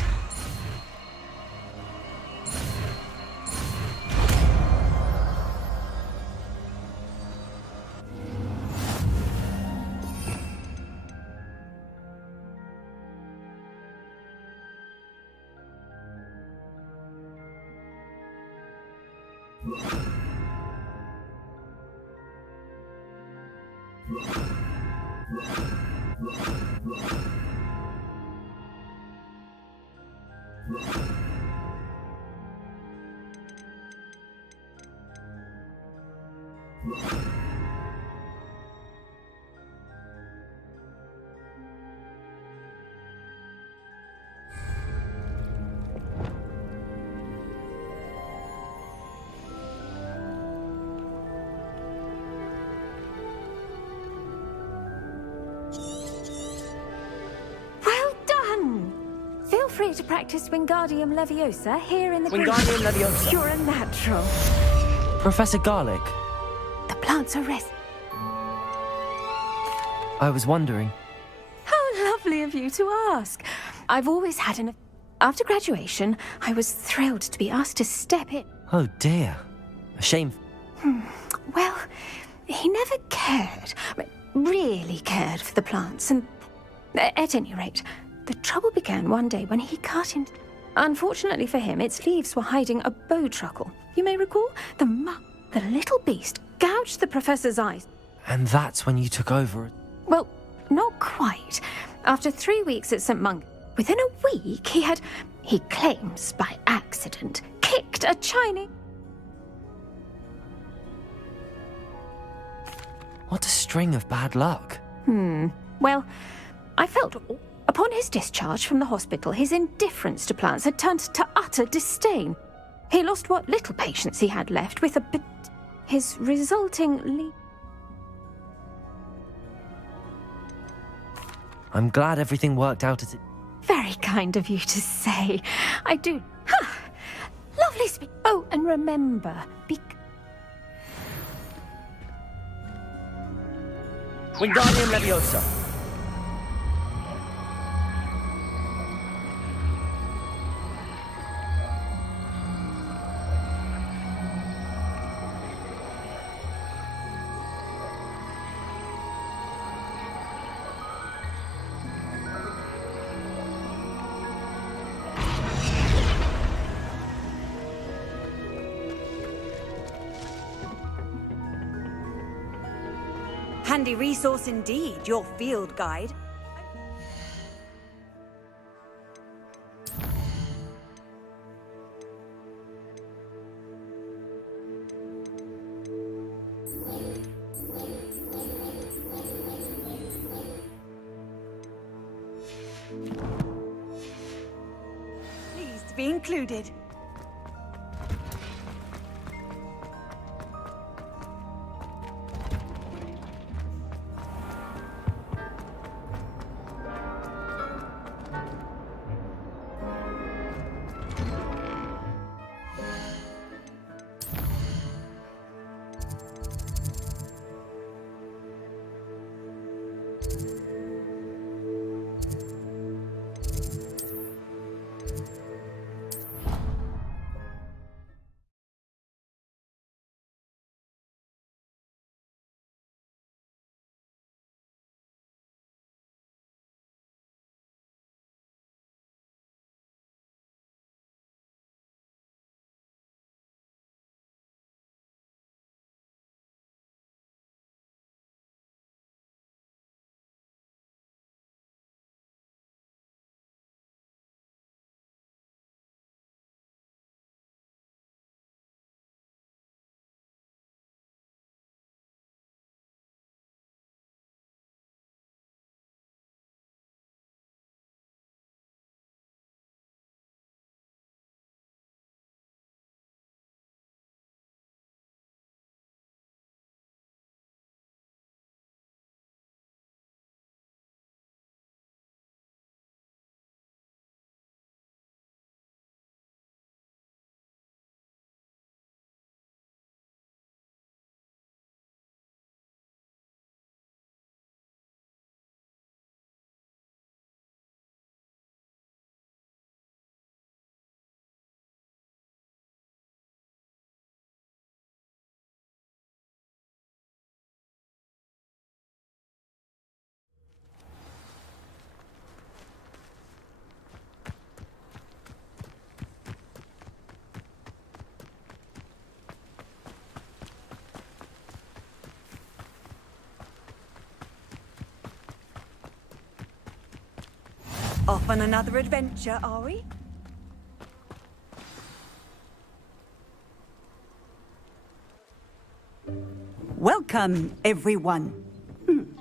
Feel free to practice Wingardium Leviosa here in the Wingardium Leviosa. You're a natural. Professor Garlick. The plants are rest. I was wondering. How lovely of you to ask. I've always had an... After graduation, I was thrilled to be asked to step in. Oh dear. A shame. Well, he never cared. really cared for the plants, and at any rate, the trouble began one day when he cut into... Unfortunately for him, its leaves were hiding a bowtruckle. You may recall, the little beast gouged the professor's eyes. And that's when you took over. Well, not quite. After 3 weeks at St. Mungo, within a week, he claims by accident, kicked a Chinese... What a string of bad luck. Well, I felt... Upon his discharge from the hospital, his indifference to plants had turned to utter disdain. He lost what little patience he had left with his resulting... I'm glad everything worked out as it... Very kind of you to say. I do... Lovely speech. Oh, and remember, Wingardium Leviosa. Handy resource indeed, your field guide. Pleased to be included. Off on another adventure, are we? Welcome, everyone.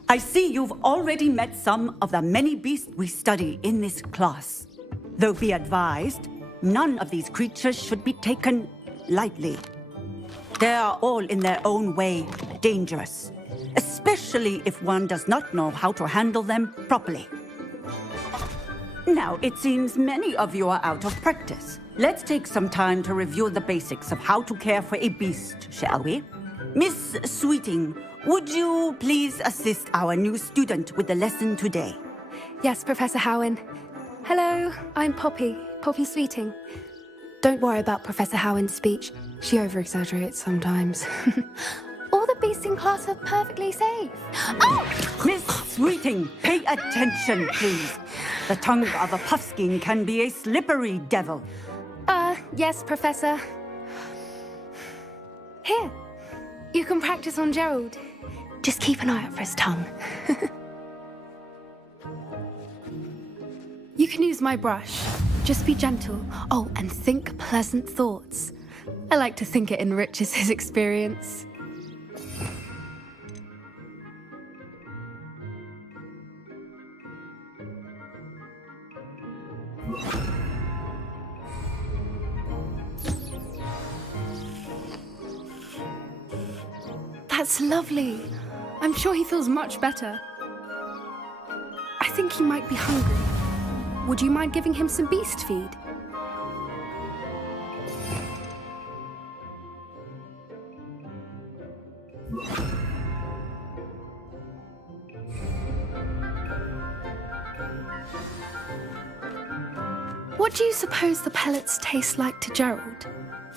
I see you've already met some of the many beasts we study in this class. Though be advised, none of these creatures should be taken lightly. They are all in their own way dangerous, especially if one does not know how to handle them properly. Now, it seems many of you are out of practice. Let's take some time to review the basics of how to care for a beast, shall we? Miss Sweeting, would you please assist our new student with the lesson today? Yes, Professor Howen. Hello, I'm Poppy Sweeting. Don't worry about Professor Howen's speech. She over-exaggerates sometimes. All the beasts in class are perfectly safe. Oh! Miss Sweeting, pay attention, please. The tongue of a puffskein can be a slippery devil. Yes, Professor. Here, you can practice on Gerald. Just keep an eye out for his tongue. You can use my brush. Just be gentle. Oh, and think pleasant thoughts. I like to think it enriches his experience. That's lovely. I'm sure he feels much better. I think he might be hungry. Would you mind giving him some beast feed? What do you suppose the pellets taste like to Gerald?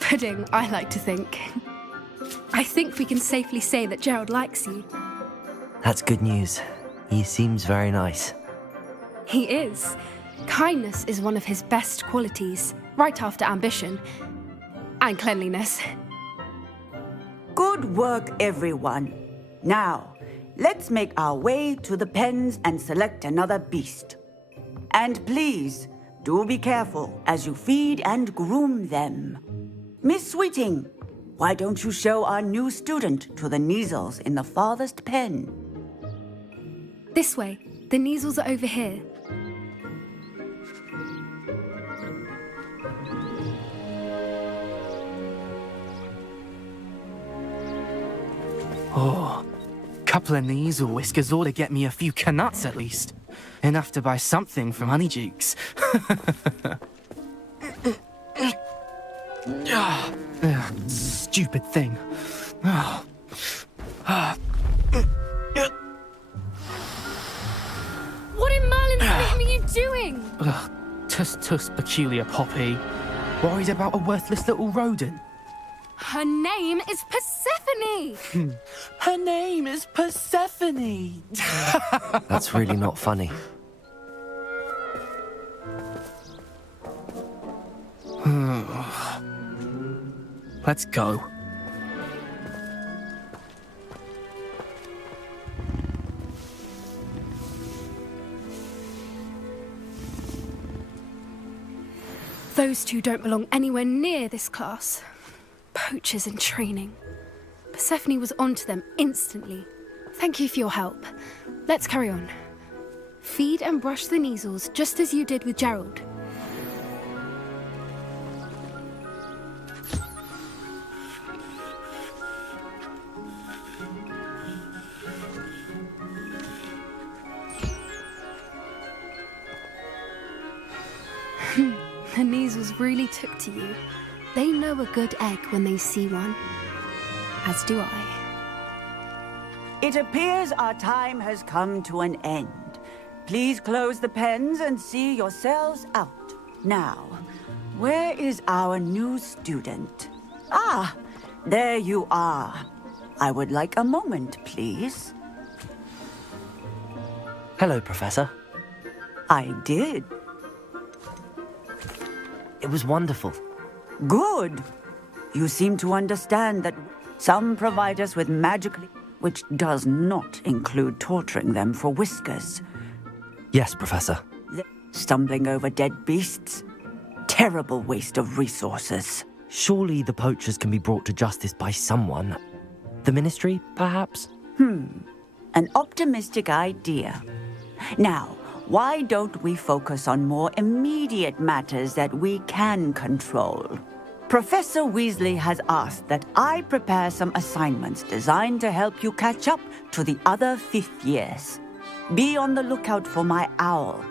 Pudding, I like to think. I think we can safely say that Gerald likes you. That's good news. He seems very nice. He is. Kindness is one of his best qualities, right after ambition and cleanliness. Good work, everyone. Now, let's make our way to the pens and select another beast. And please, do be careful as you feed and groom them. Miss Sweeting, why don't you show our new student to the Neasels in the farthest pen? This way. The Neasels are over here. Oh, couple of Neasel whiskers ought to get me a few canuts at least. Enough to buy something from Honeydukes. Stupid thing. What in Merlin's name are you doing? Tuss, peculiar Poppy. Worried about a worthless little rodent. Her name is Persephone! Her name is Persephone! That's really not funny. Let's go. Those two don't belong anywhere near this class. Poachers in training. Persephone was onto them instantly. Thank you for your help. Let's carry on. Feed and brush the Neasels just as you did with Gerald. The Neasels really took to you. They know a good egg when they see one. As do I. It appears our time has come to an end. Please close the pens and see yourselves out. Now, where is our new student? Ah, there you are. I would like a moment, please. Hello, Professor. I did. It was wonderful. Good. You seem to understand that some provide us with magic, which does not include torturing them for whiskers. Yes, Professor. Stumbling over dead beasts. Terrible waste of resources. Surely the poachers can be brought to justice by someone. The Ministry, perhaps? An optimistic idea. Now, why don't we focus on more immediate matters that we can control? Professor Weasley has asked that I prepare some assignments designed to help you catch up to the other fifth years. Be on the lookout for my owl.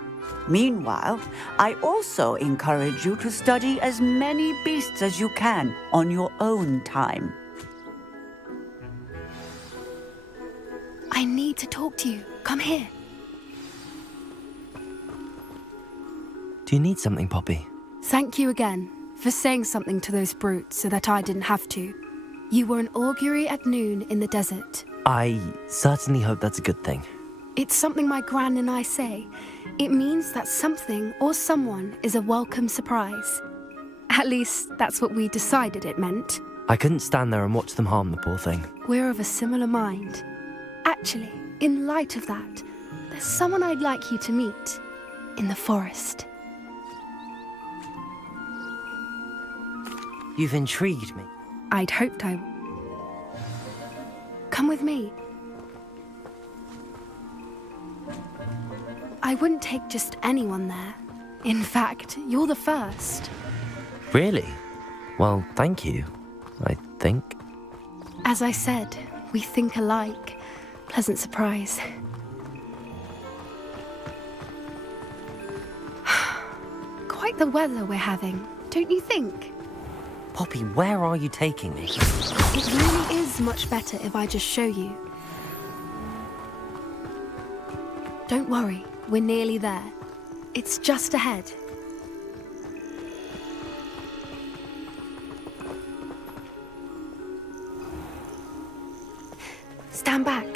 Meanwhile, I also encourage you to study as many beasts as you can on your own time. I need to talk to you. Come here. Do you need something, Poppy? Thank you again for saying something to those brutes so that I didn't have to. You were an augury at noon in the desert. I certainly hope that's a good thing. It's something my gran and I say. It means that something or someone is a welcome surprise. At least, that's what we decided it meant. I couldn't stand there and watch them harm the poor thing. We're of a similar mind. Actually, in light of that, there's someone I'd like you to meet in the forest. You've intrigued me. I'd hoped I... Come with me. I wouldn't take just anyone there. In fact, you're the first. Really? Well, thank you, I think. As I said, we think alike. Pleasant surprise. Quite the weather we're having, don't you think? Poppy, where are you taking me? It really is much better if I just show you. Don't worry, we're nearly there. It's just ahead. Stand back.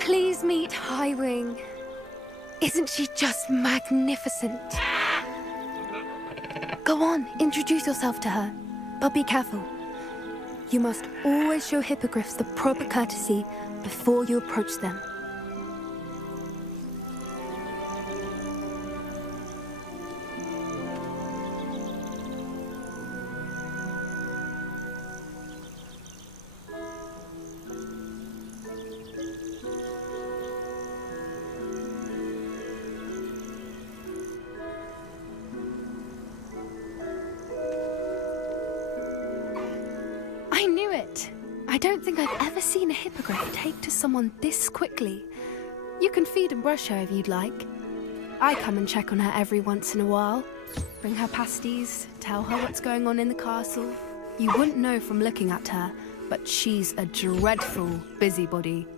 Please meet Highwing. Isn't she just magnificent? Go on, introduce yourself to her. But be careful. You must always show hippogriffs the proper courtesy before you approach them. I knew it! I don't think I've ever seen a hippogriff take to someone this quickly. You can feed and brush her if you'd like. I come and check on her every once in a while. Bring her pasties, tell her what's going on in the castle. You wouldn't know from looking at her, but she's a dreadful busybody.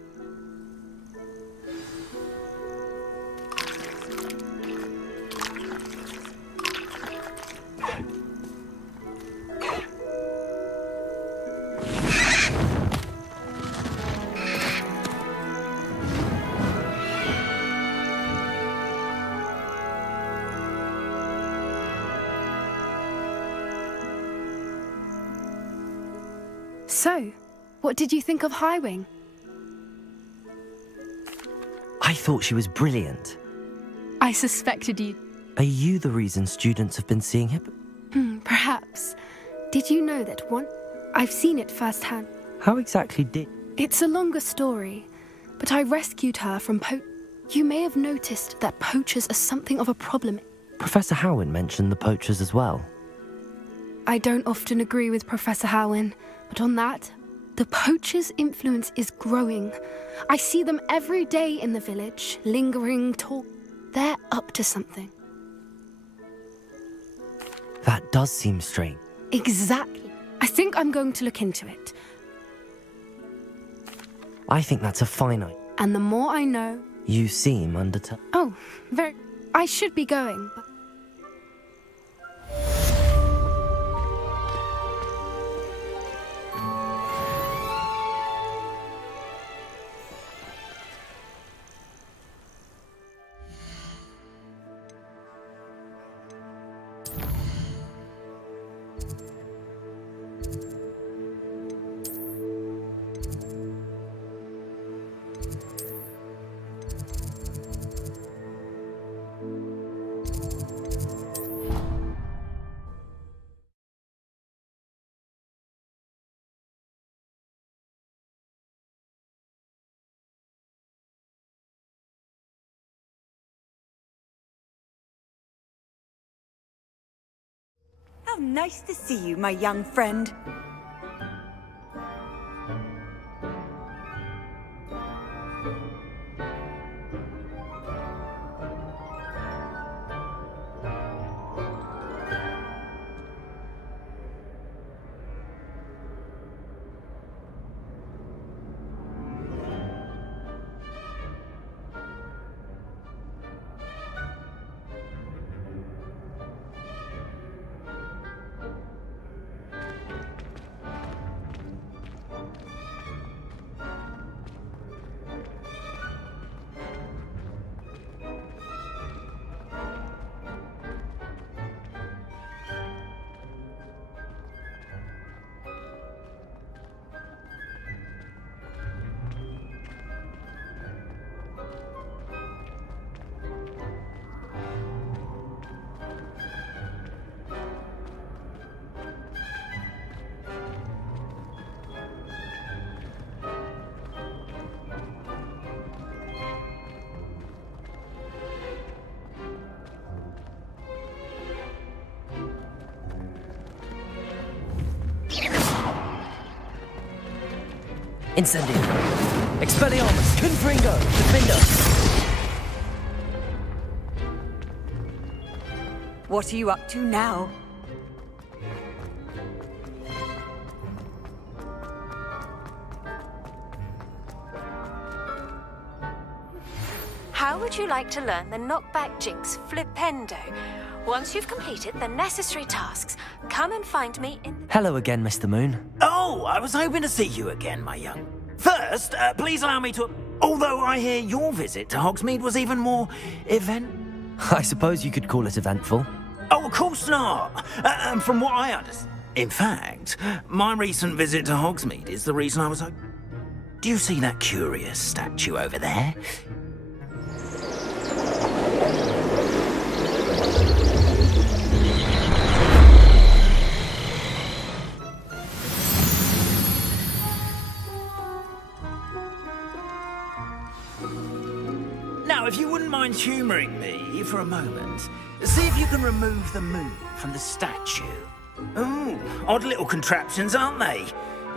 So, what did you think of Highwing? I thought she was brilliant. I suspected you. Are you the reason students have been seeing Perhaps. Did you know that I've seen it firsthand. How exactly did... It's a longer story, but I rescued her from You may have noticed that poachers are something of a problem. Professor Howin mentioned the poachers as well. I don't often agree with Professor Howin, but on that, the poachers' influence is growing. I see them every day in the village, lingering, talk. They're up to something. That does seem strange. Exactly. I think I'm going to look into it. I think that's a fine idea. And the more I know... You seem undeterred. Oh, very... I should be going, but... How nice to see you, my young friend. Incendio. Expelliarmus. Confringo. Defender. What are you up to now? How would you like to learn the knockback jinx flipendo? Once you've completed the necessary tasks, come and find me in... Hello again, Mr. Moon. Oh, I was hoping to see you again, my young. First, please allow me to... Although I hear your visit to Hogsmeade was even more I suppose you could call it eventful. Oh, of course not. From what I understand... In fact, my recent visit to Hogsmeade is the reason I was... Do you see that curious statue over there? Now, if you wouldn't mind humouring me for a moment, see if you can remove the moon from the statue. Ooh, odd little contraptions, aren't they?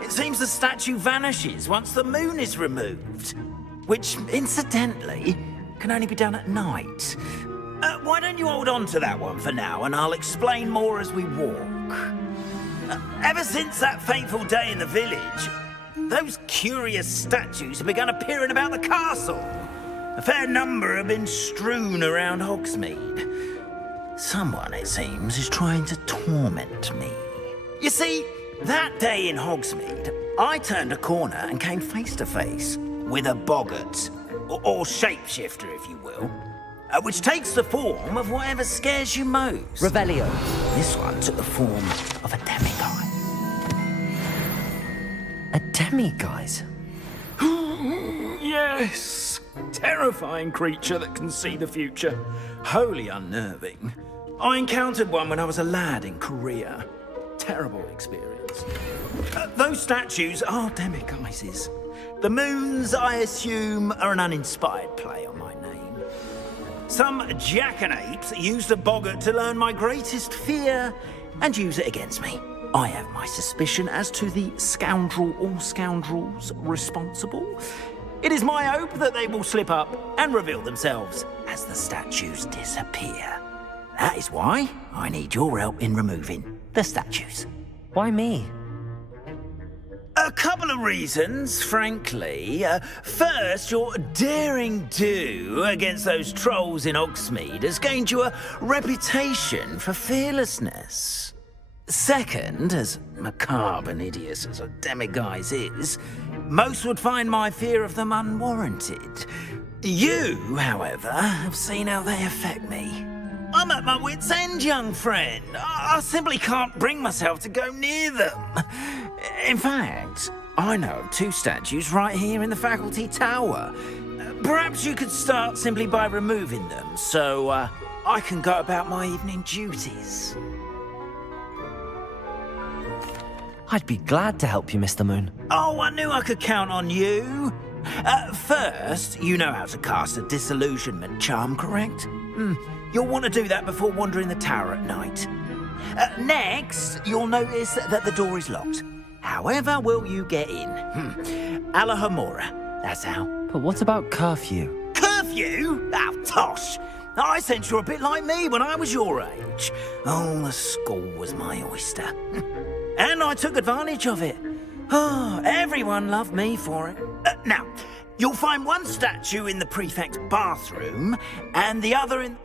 It seems the statue vanishes once the moon is removed, which, incidentally, can only be done at night. Why don't you hold on to that one for now, and I'll explain more as we walk. Ever since that fateful day in the village, those curious statues have begun appearing about the castle. A fair number have been strewn around Hogsmeade. Someone, it seems, is trying to torment me. You see, that day in Hogsmeade, I turned a corner and came face to face with a boggart, or shapeshifter, if you will, which takes the form of whatever scares you most. Revelio. This one took the form of a demiguise. A demiguise? Yes! Terrifying creature that can see the future. Wholly unnerving. I encountered one when I was a lad in Korea. Terrible experience. Those statues are demiguises. The moons, I assume, are an uninspired play on my name. Some jackanapes used a boggart to learn my greatest fear and use it against me. I have my suspicion as to the scoundrel or scoundrels responsible. It is my hope that they will slip up and reveal themselves as the statues disappear. That is why I need your help in removing the statues. Why me? A couple of reasons, frankly. First, your daring do against those trolls in Hogsmeade has gained you a reputation for fearlessness. Second, as macabre and hideous as a demiguise is, most would find my fear of them unwarranted. You, however, have seen how they affect me. I'm at my wit's end, young friend. I simply can't bring myself to go near them. In fact, I know of two statues right here in the faculty tower. Perhaps you could start simply by removing them, so I can go about my evening duties. I'd be glad to help you, Mr. Moon. Oh, I knew I could count on you. First, you know how to cast a disillusionment charm, correct? You'll want to do that before wandering the tower at night. Next, you'll notice that the door is locked. However will you get in? Alahomora, that's how. But what about curfew? Curfew? Oh, tosh! I sense you're a bit like me when I was your age. Oh, the school was my oyster. And I took advantage of it. Oh, everyone loved me for it. Now, you'll find one statue in the prefect's bathroom, and the other in...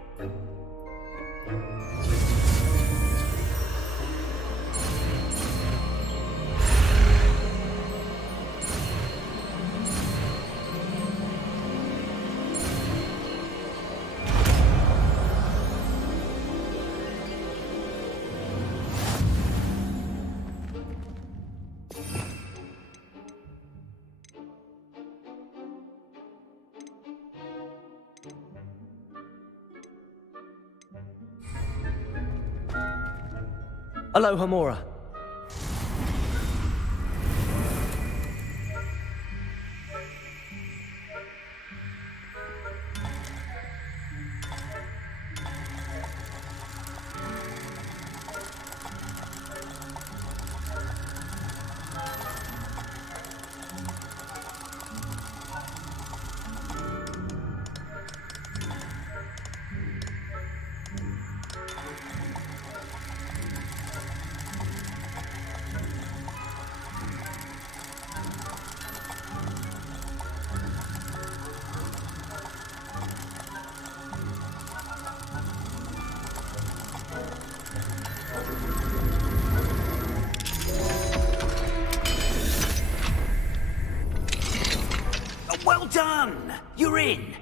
Alohomora. Done! You're in!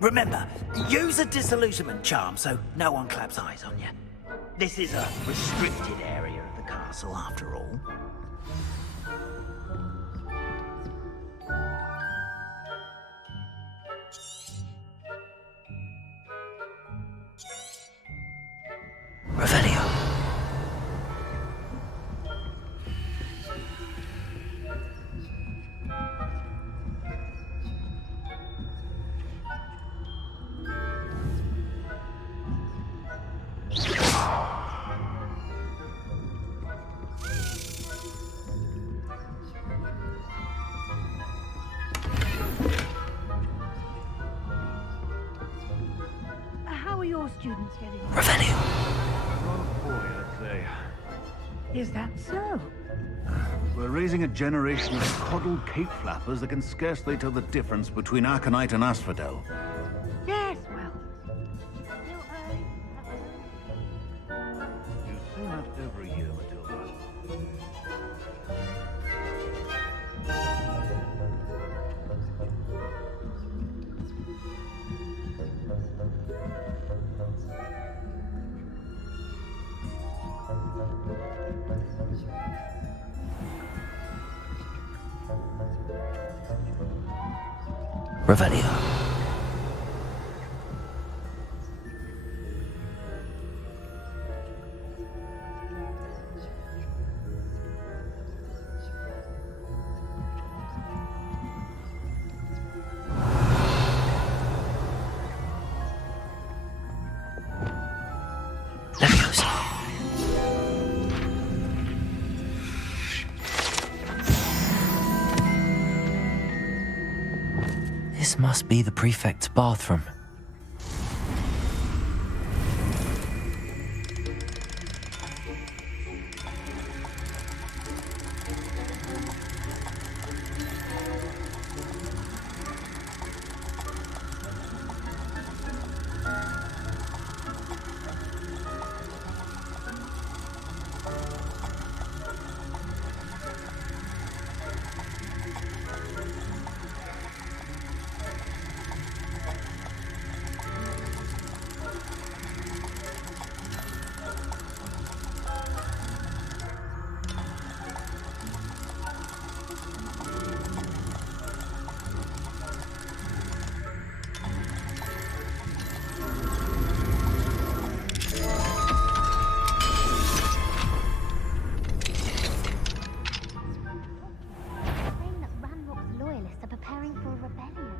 Remember, use a disillusionment charm so no one claps eyes on you. This is a restricted area of the castle, after all. Revelio. How are your students getting on? Revelio. Rather poorly, I'd say. Is that so? We're raising a generation of coddled cape flappers that can scarcely tell the difference between Aconite and Asphodel. Yes, well. You say that every year, Matilda. Revelio. Leviosa. This must be the prefect's bathroom.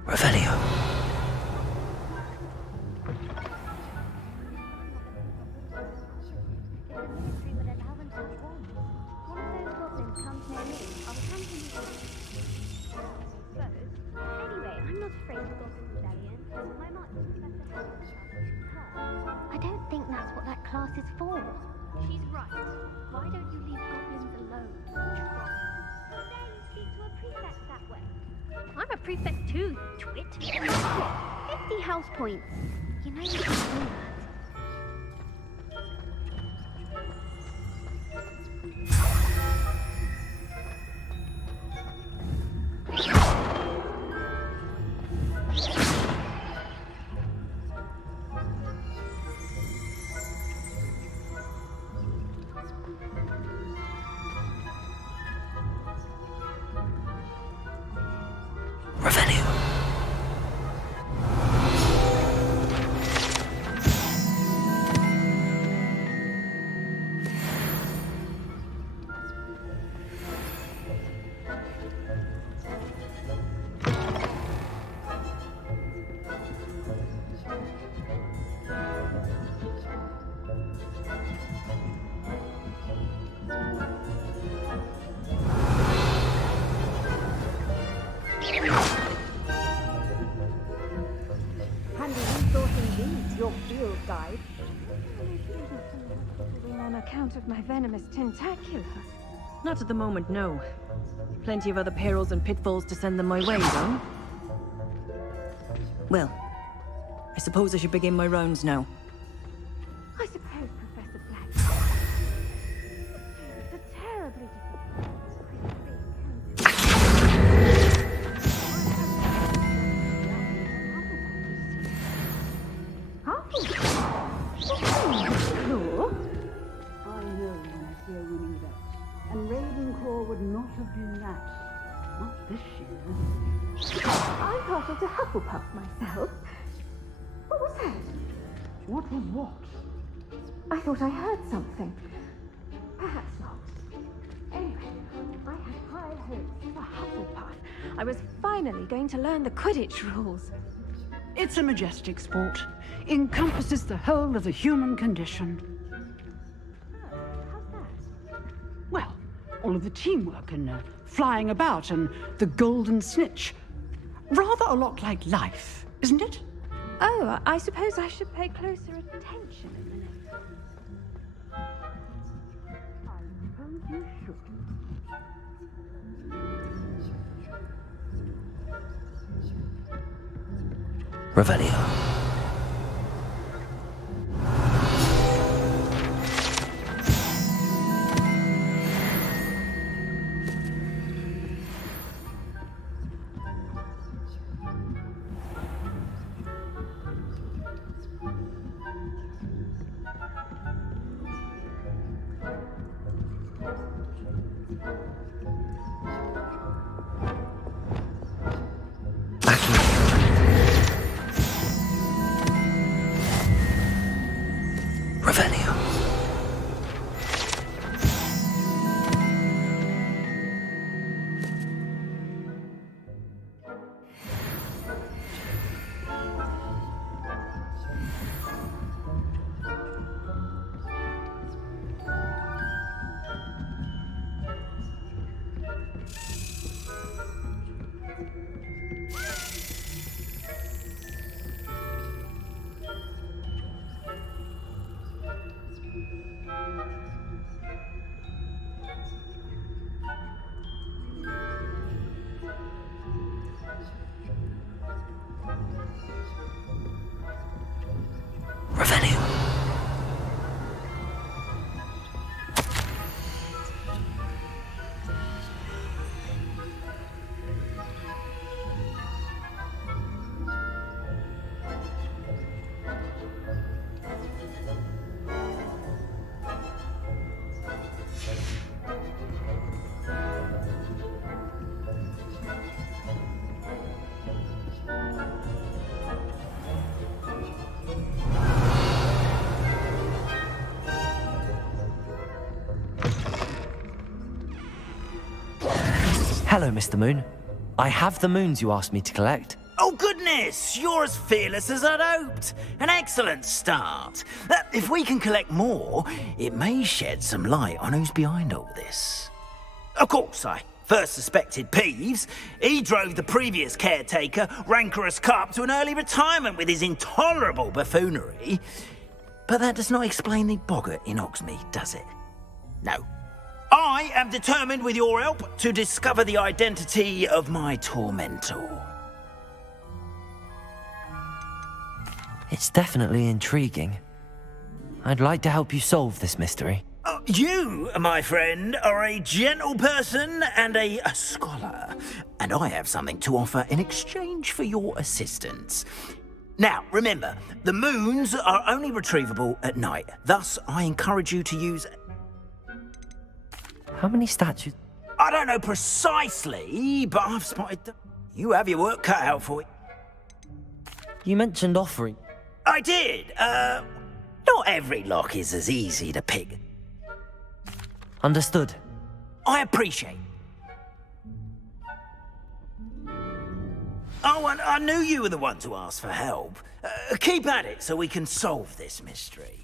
Revelio. I don't think that's what that class is for. She's right. Why don't you leave goblins alone? There you speak to a prefect that way. I'm a prefect too, twit. 50 house points. You know you can do that. Revelio. Handy resource indeed, your field guide. On account of my venomous tentacula. Not at the moment, no. Plenty of other perils and pitfalls to send them my way, though. Well, I suppose I should begin my rounds now. I suppose, Professor Black. It's a terribly difficult. And Ravenclaw would not have been that. Not this year. I'm partial to Hufflepuff myself. What was that? What was what? I thought I heard something. Perhaps not. Anyway, I had high hopes for Hufflepuff. I was finally going to learn the Quidditch rules. It's a majestic sport. Encompasses the whole of the human condition. How's that? Well, all of the teamwork and flying about and the golden snitch. Rather a lot like life, isn't it? Oh, I suppose I should pay closer attention in the next. I suppose you should. Revelio. Revelio. Revelio. Hello, Mr. Moon. I have the moons you asked me to collect. Oh, goodness! You're as fearless as I'd hoped. An excellent start. If we can collect more, it may shed some light on who's behind all this. Of course, I first suspected Peeves. He drove the previous caretaker, Rancorous Carp, to an early retirement with his intolerable buffoonery. But that does not explain the boggart in Hogsmeade, does it? No. I am determined, with your help, to discover the identity of my tormentor. It's definitely intriguing. I'd like to help you solve this mystery. You, my friend, are a gentle person and a scholar, and I have something to offer in exchange for your assistance. Now, remember, the moons are only retrievable at night. Thus, I encourage you to use... How many statues? I don't know precisely, but I've spotted them. You have your work cut out for you. You mentioned offering. I did. Not every lock is as easy to pick. Understood. I appreciate. Oh, and I knew you were the one to ask for help. Keep at it so we can solve this mystery.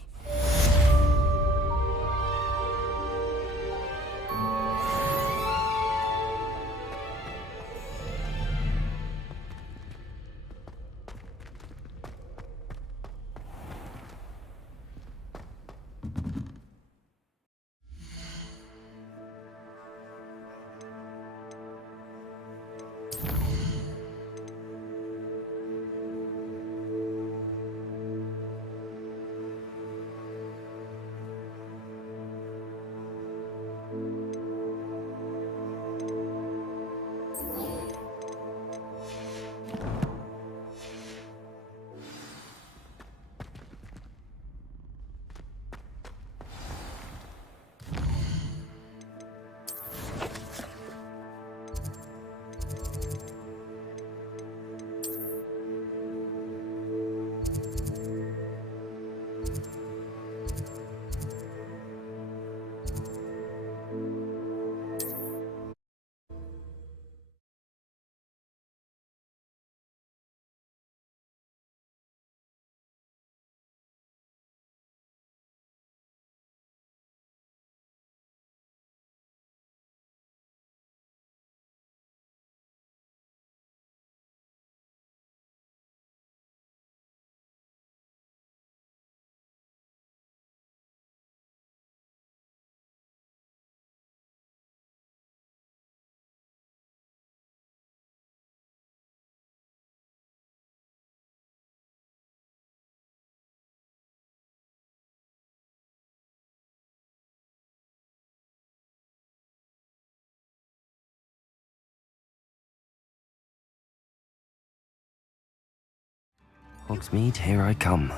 Hogsmeade, here I come.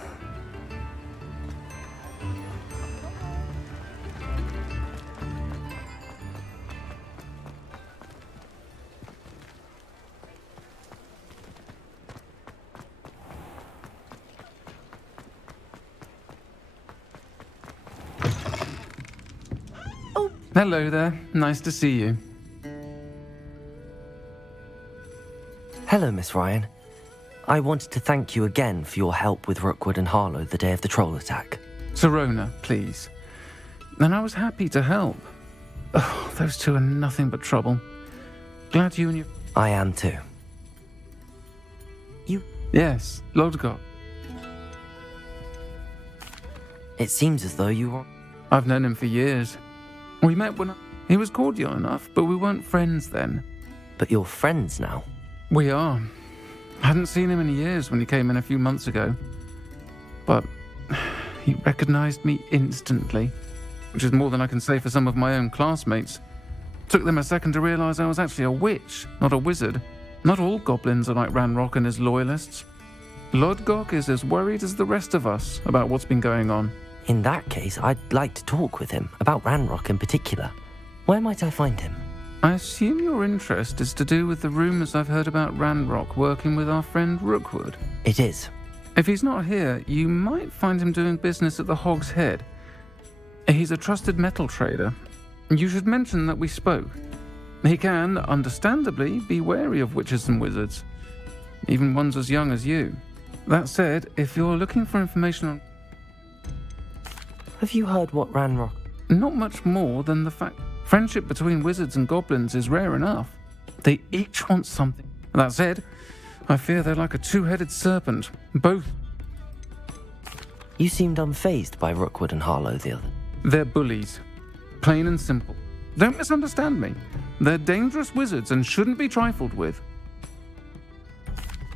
Hello there. Nice to see you. Hello, Miss Ryan. I wanted to thank you again for your help with Rookwood and Harlow the day of the troll attack. Serona, please. And I was happy to help. Oh, those two are nothing but trouble. Glad you and your... I am too. You? Yes, Lodgok. It seems as though you were... I've known him for years. We met when he was cordial enough, but we weren't friends then. But you're friends now? We are. I hadn't seen him in years when he came in a few months ago. But he recognized me instantly, which is more than I can say for some of my own classmates. Took them a second to realize I was actually a witch, not a wizard. Not all goblins are like Ranrock and his loyalists. Lodgok is as worried as the rest of us about what's been going on. In that case, I'd like to talk with him, about Ranrock in particular. Where might I find him? I assume your interest is to do with the rumors I've heard about Ranrock working with our friend Rookwood. It is. If he's not here, you might find him doing business at the Hog's Head. He's a trusted metal trader. You should mention that we spoke. He can, understandably, be wary of witches and wizards, even ones as young as you. That said, if you're looking for information on... Have you heard what Ranrock... Not much more than the fact friendship between wizards and goblins is rare enough. They each want something. That said, I fear they're like a two-headed serpent. Both. You seemed unfazed by Rookwood and Harlow the other. They're bullies. Plain and simple. Don't misunderstand me. They're dangerous wizards and shouldn't be trifled with.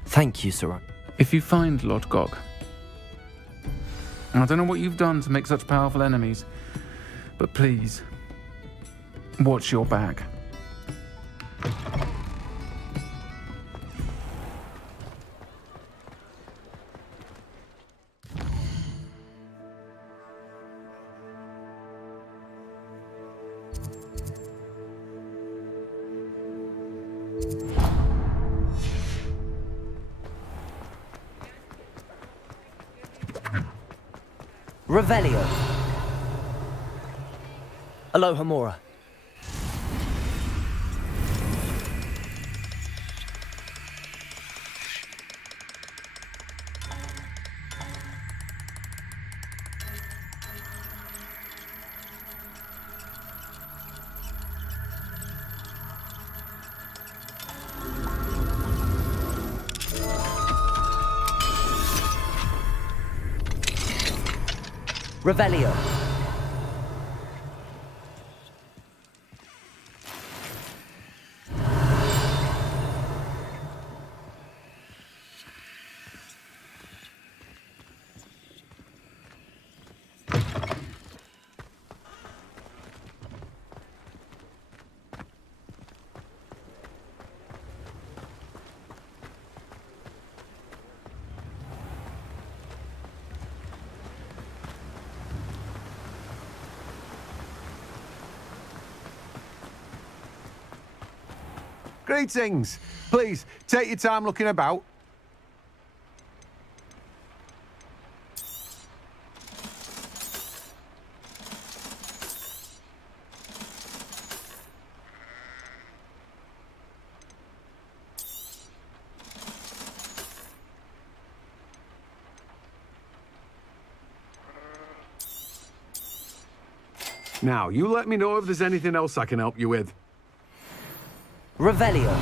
Thank you, Sir. If you find Lodgok, I don't know what you've done to make such powerful enemies, but please, watch your back. Revelio. Aloha Mora. Revelio. Greetings. Please, take your time looking about. Now, you let me know if there's anything else I can help you with. Revelio.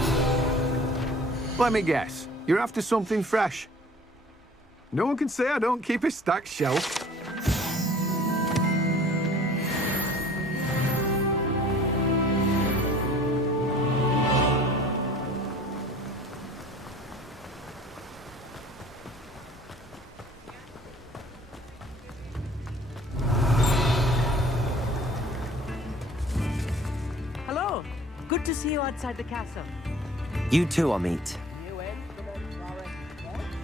Let me guess. You're after something fresh. No one can say I don't keep a stacked shelf. Hello. Good to see you outside the castle. You too, Amit.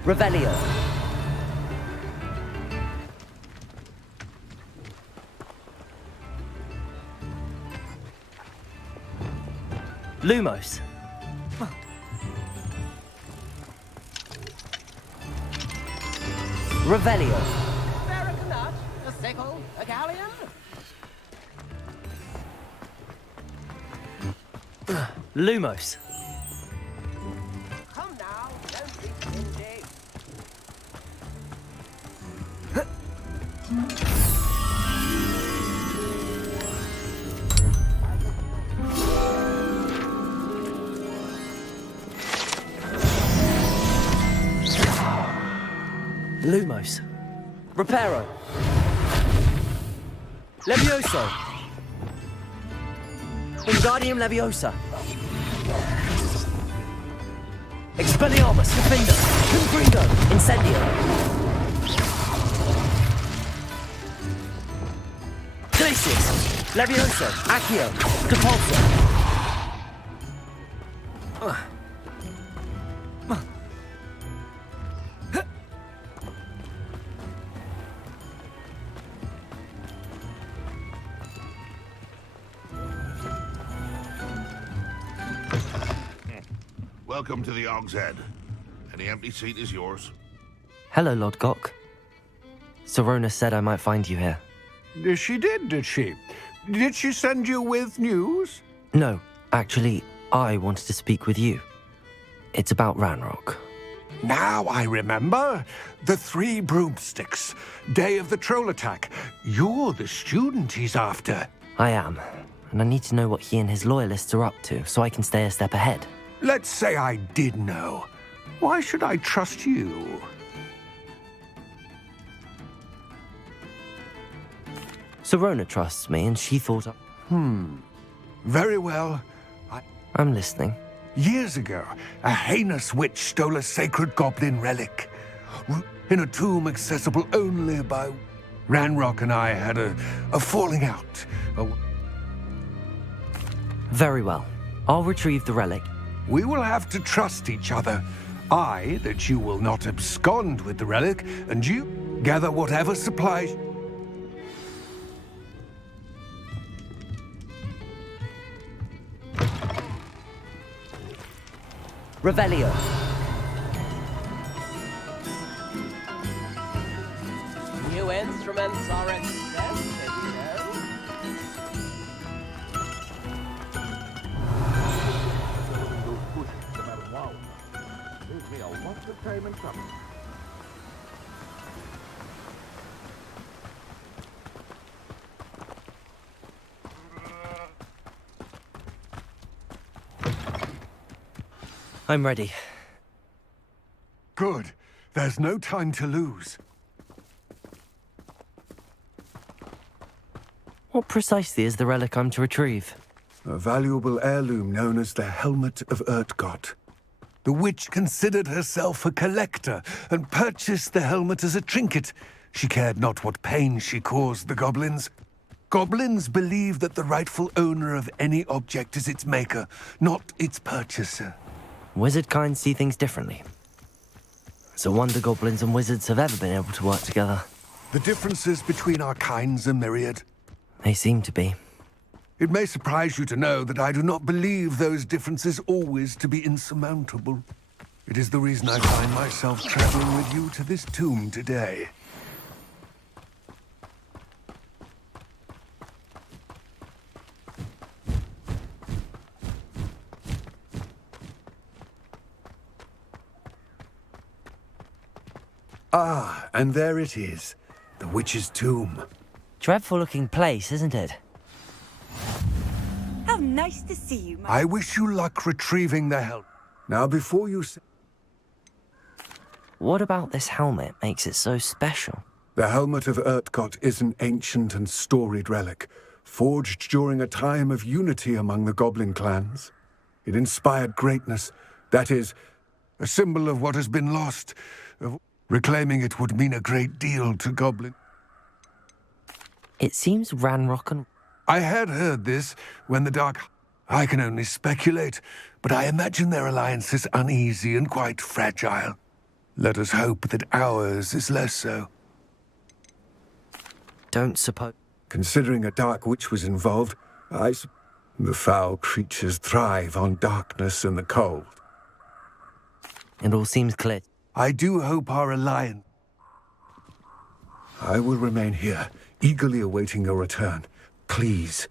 Revelio. Lumos. Revelio. American nut, a sickle, a galleon. Lumos. Come now, don't be stingy. Lumos. Reparo. Levioso. Wingardium Leviosa. Expelliarmus. Defender. Confringo. Incendio. Glacius. Levioso. Accio. Depulso. Welcome to the Og's Head. Any empty seat is yours. Hello, Lord Gok. Sorona said I might find you here. She did she? Did she send you with news? No, actually, I wanted to speak with you. It's about Ranrock. Now I remember. The 3 broomsticks. Day of the troll attack. You're the student he's after. I am, and I need to know what he and his loyalists are up to so I can stay a step ahead. Let's say I did know. Why should I trust you? Sorona trusts me, and she thought... Very well. I'm listening. Years ago, a heinous witch stole a sacred goblin relic. In a tomb accessible only by... Ranrock and I had a falling out. Very well. I'll retrieve the relic. We will have to trust each other. I, that you will not abscond with the relic, and you gather whatever supplies... Revelio. New instruments are expensive, you know. Gives me a lot of time and trouble. I'm ready. Good. There's no time to lose. What precisely is the relic I'm to retrieve? A valuable heirloom known as the Helmet of Urtgott. The witch considered herself a collector and purchased the helmet as a trinket. She cared not what pain she caused the goblins. Goblins believe that the rightful owner of any object is its maker, not its purchaser. Wizard kind see things differently. It's a wonder goblins and wizards have ever been able to work together. The differences between our kinds are myriad. They seem to be. It may surprise you to know that I do not believe those differences always to be insurmountable. It is the reason I find myself traveling with you to this tomb today. Ah, and there it is. The witch's tomb. Dreadful-looking place, isn't it? How nice to see you, I wish you luck retrieving the helmet. Now, before you say... What about this helmet makes it so special? The Helmet of Urtgott is an ancient and storied relic, forged during a time of unity among the goblin clans. It inspired greatness, that is, a symbol of what has been lost. Reclaiming it would mean a great deal to goblin. It seems Ranrock and... I had heard this when the Dark... I can only speculate, but I imagine their alliance is uneasy and quite fragile. Let us hope that ours is less so. Don't suppose... Considering a Dark Witch was involved, The foul creatures thrive on darkness and the cold. It all seems clear. I do hope our alliance... I will remain here, eagerly awaiting your return. Please,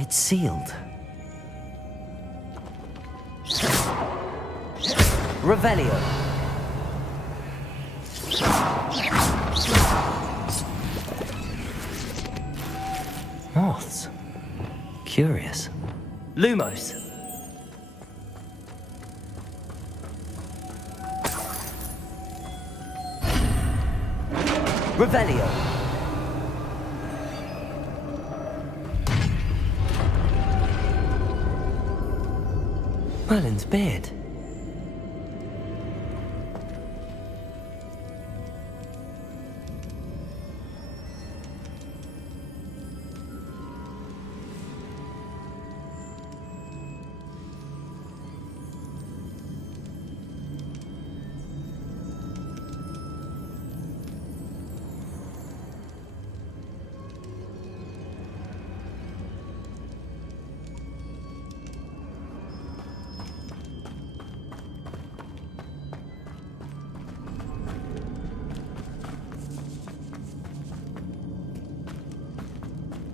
It's sealed. Revelio. Moths. Curious. Lumos. Revelio. Merlin's beard.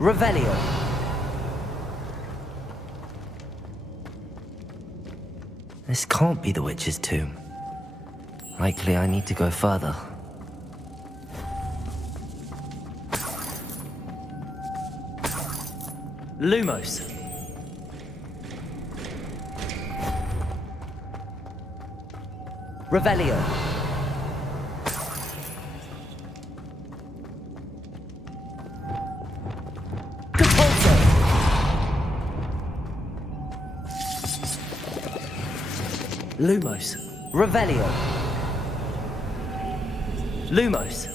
Revelio. This can't be the witch's tomb. Likely I need to go further. Lumos. Revelio. Lumos. Revelio. Lumos.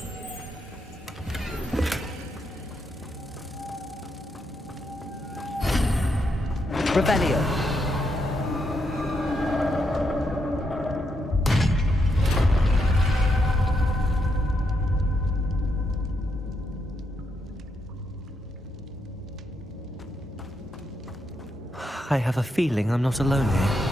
Revelio. I have a feeling I'm not alone here.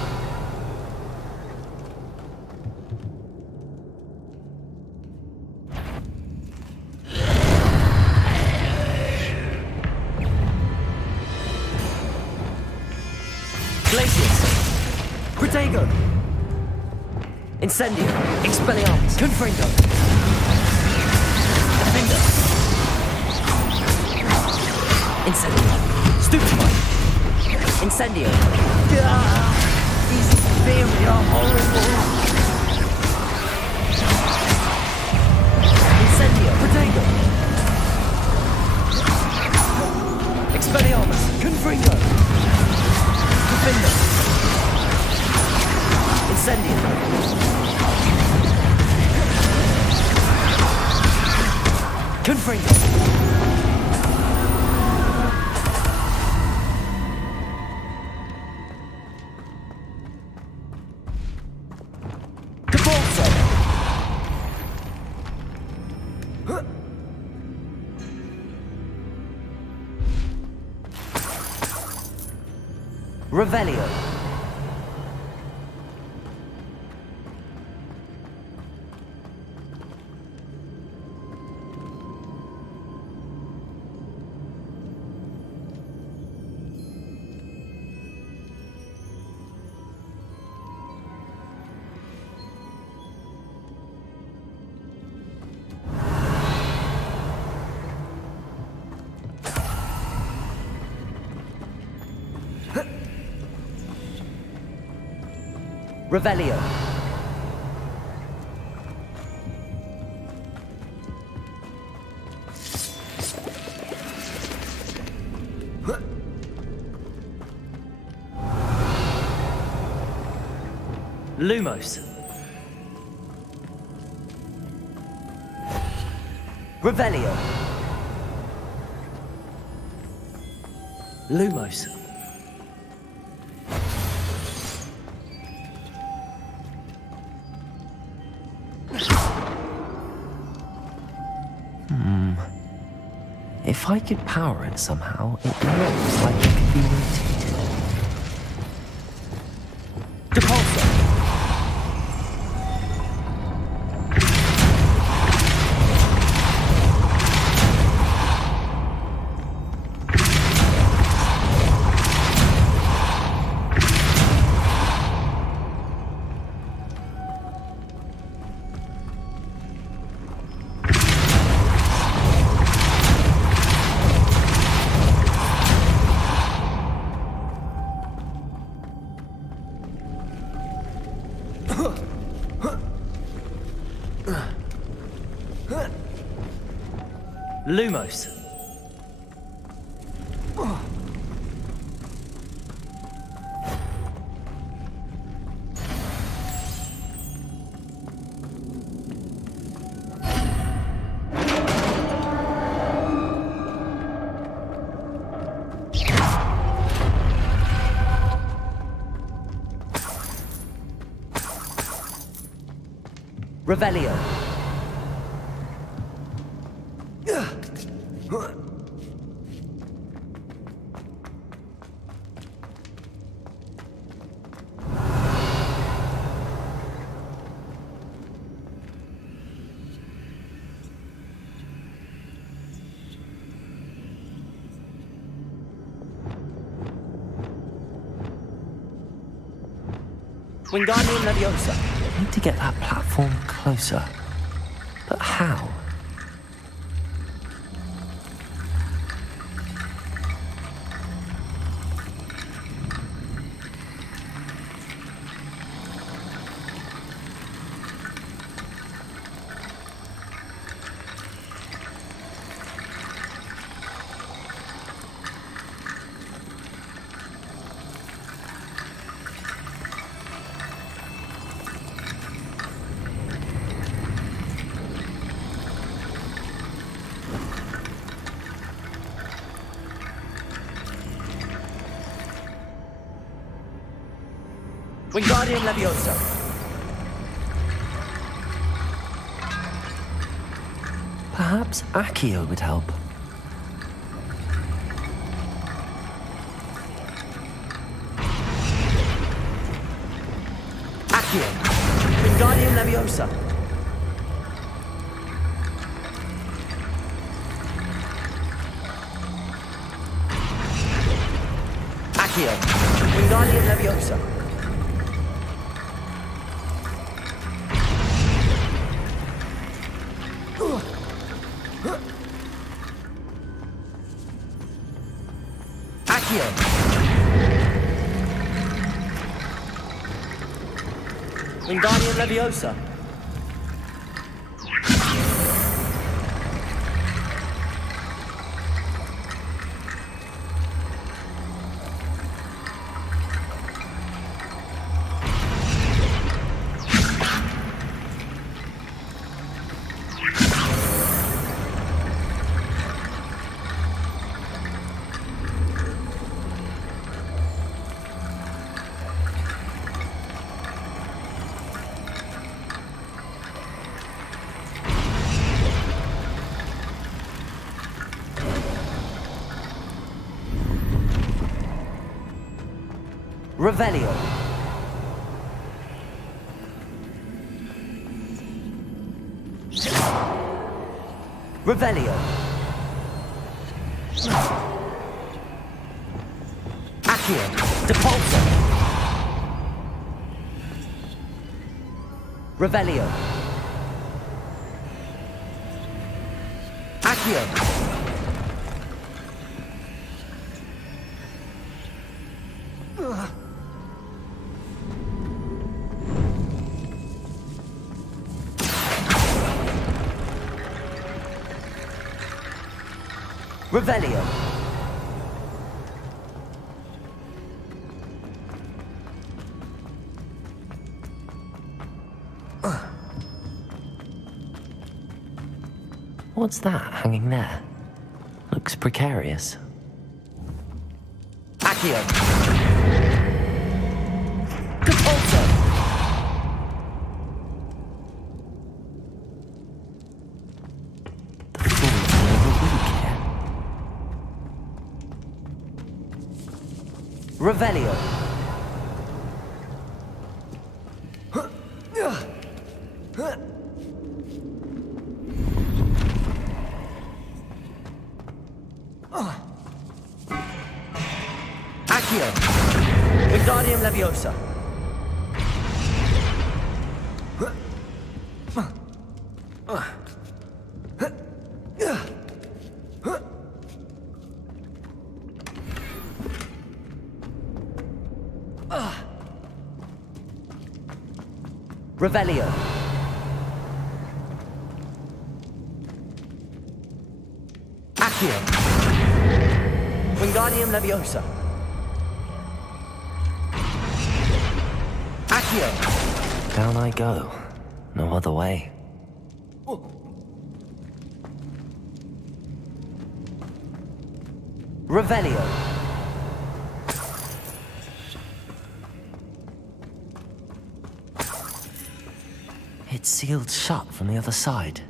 Protego! Incendio! Expelliarmus! Confringo! Defender! Incendio! Stupefy! Incendio! These theories are horrible! Confringo. Debolso. Revelio. Revelio. Lumos. Revelio. Lumos. If I could power it somehow, it looks like it could be rotated. Depulso. Lumos. Revelio. Wingardium Leviosa. I need to get that platform closer. But how? Wingardium Leviosa. Perhaps Accio would help. Accio. Wingardium Leviosa. Accio. Wingardium Leviosa. Accio. Wingardium Leviosa. Revelio. Revelio. Accio. Depulso. Revelio. Accio. Revelio. What's that hanging there? Looks precarious. Accio. Depulso. Revelio. Accio. Wingardium Leviosa. Revelio. Accio. Wingardium Leviosa. Accio. Down I go. No other way. Revelio. It's sealed shut from the other side.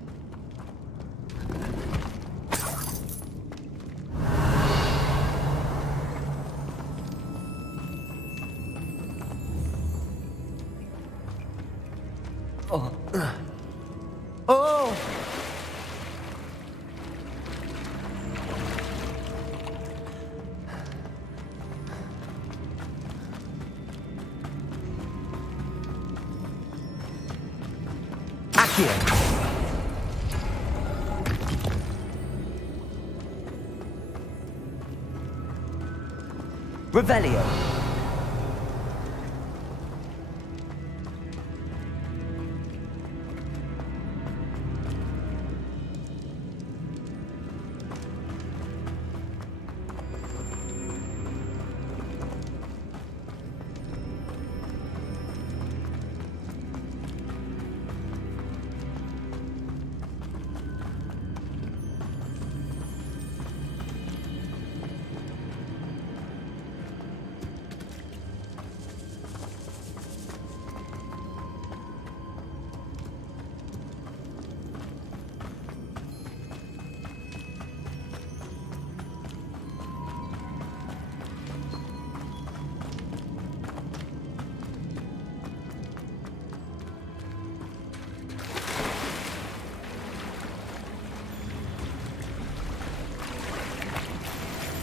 Oh. Oh. Accio. Revelio.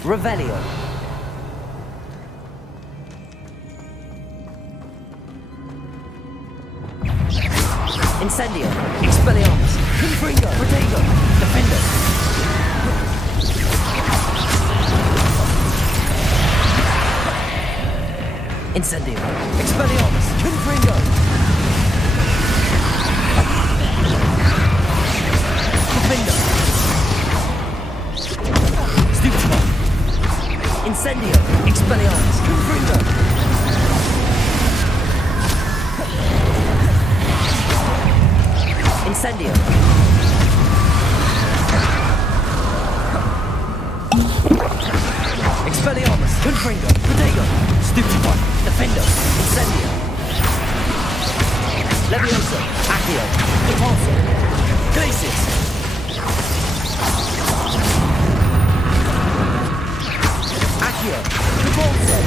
Revelio. Incendio. Expelliarmus. Confringo. Protego. Defender. Incendio. Expelliarmus. Confringo. Defender. Stupefy. Incendio. Expelliarmus. Confringo. Incendio. Expelliarmus. Confringo. Protego. Stupefy. Defender. Incendio. Leviosa. Accio. Depulso. Glacis. Accio. Depulso.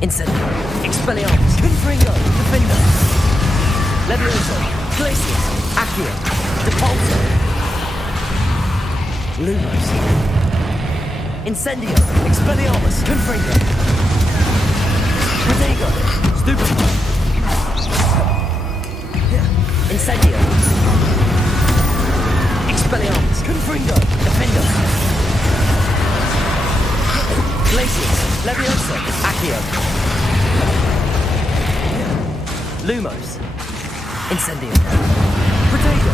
Incendio. Expelliarmus. Confringo. Defender. Levioso. Glacius. Accio. Depulso. Lumos. Incendio. Expelliarmus. Confringo. Protego. Stupefy. Incendio. Expelliarmus. Confringo. Defender. Glacius. Levioso. Accio. Lumos. Incendio. Protego.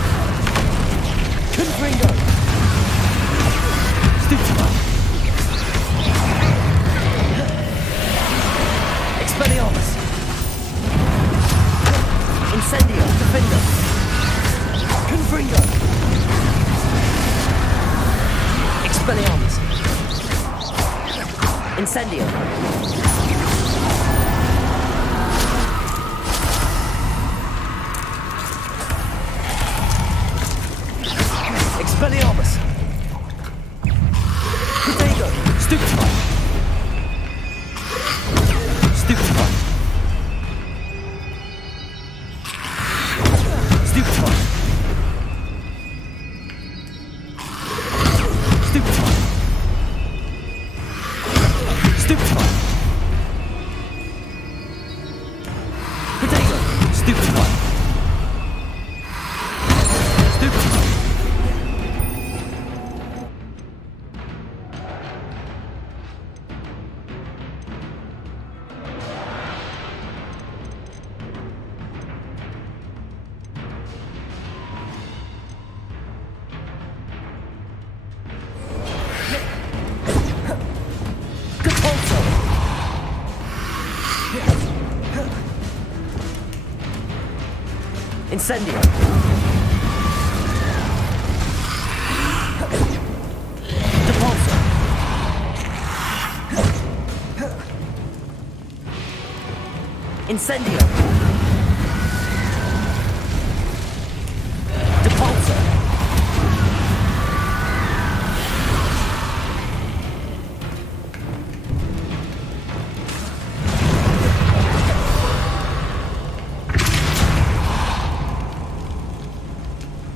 Confringo. Stupefy. Expelliarmus. Incendio. Defender. Confringo. Expelliarmus. Incendio. Expelliarmus. Protego. Stupefy. Stupefy. Stupefy. Stupefy. Stupefy. Protego. Stupefy. Stupefy. Incendio. Depulso. Incendio. Depulso.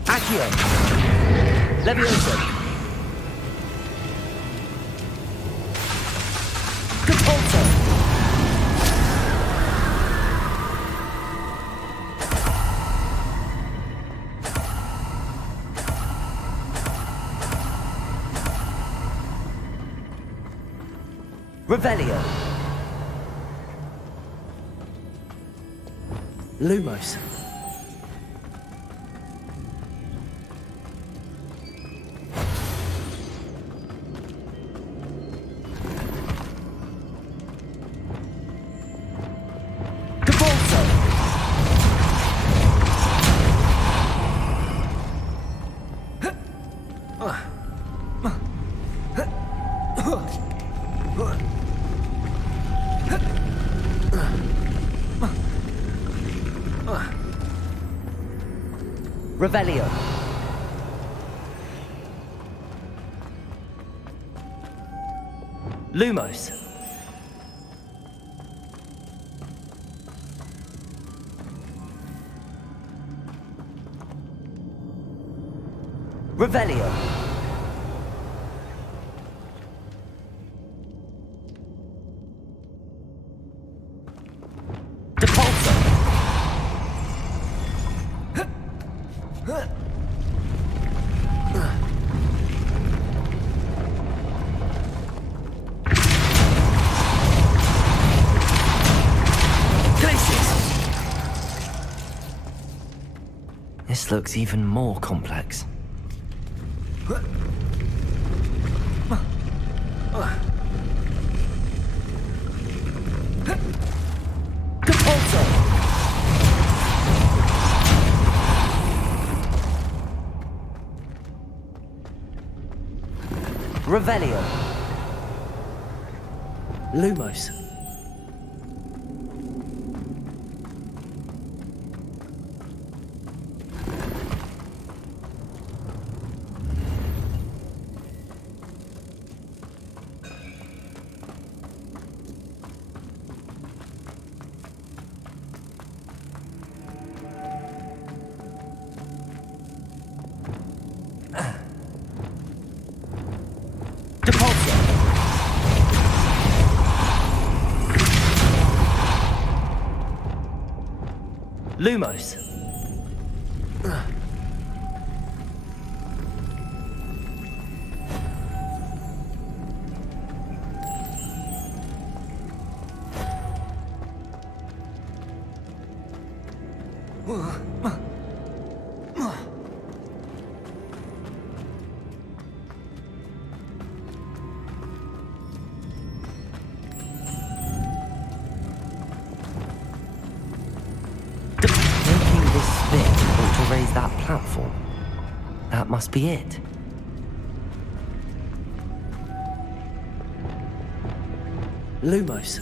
Accio. Levioso. Depulso. Revelio. Lumos. Revelio. Lumos. Revelio. Depulso. This looks even more complex. Depulso. Revelio. Lumos. Lumos. Making this spin ought to raise that platform. That must be it. Lumos.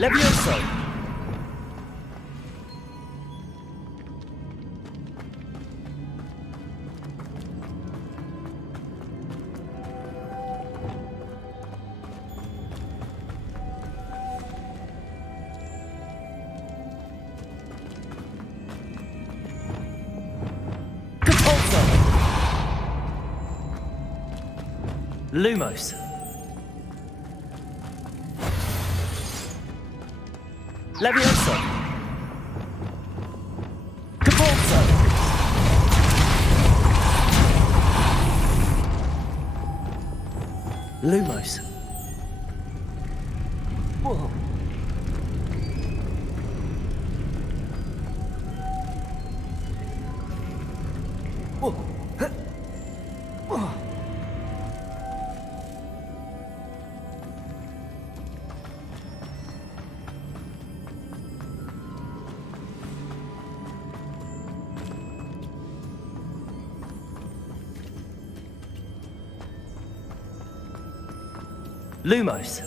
Levioso! Capulso! Lumos! Levioso! Capulso! Lumos! Whoa. Whoa. Whoa. Lumos.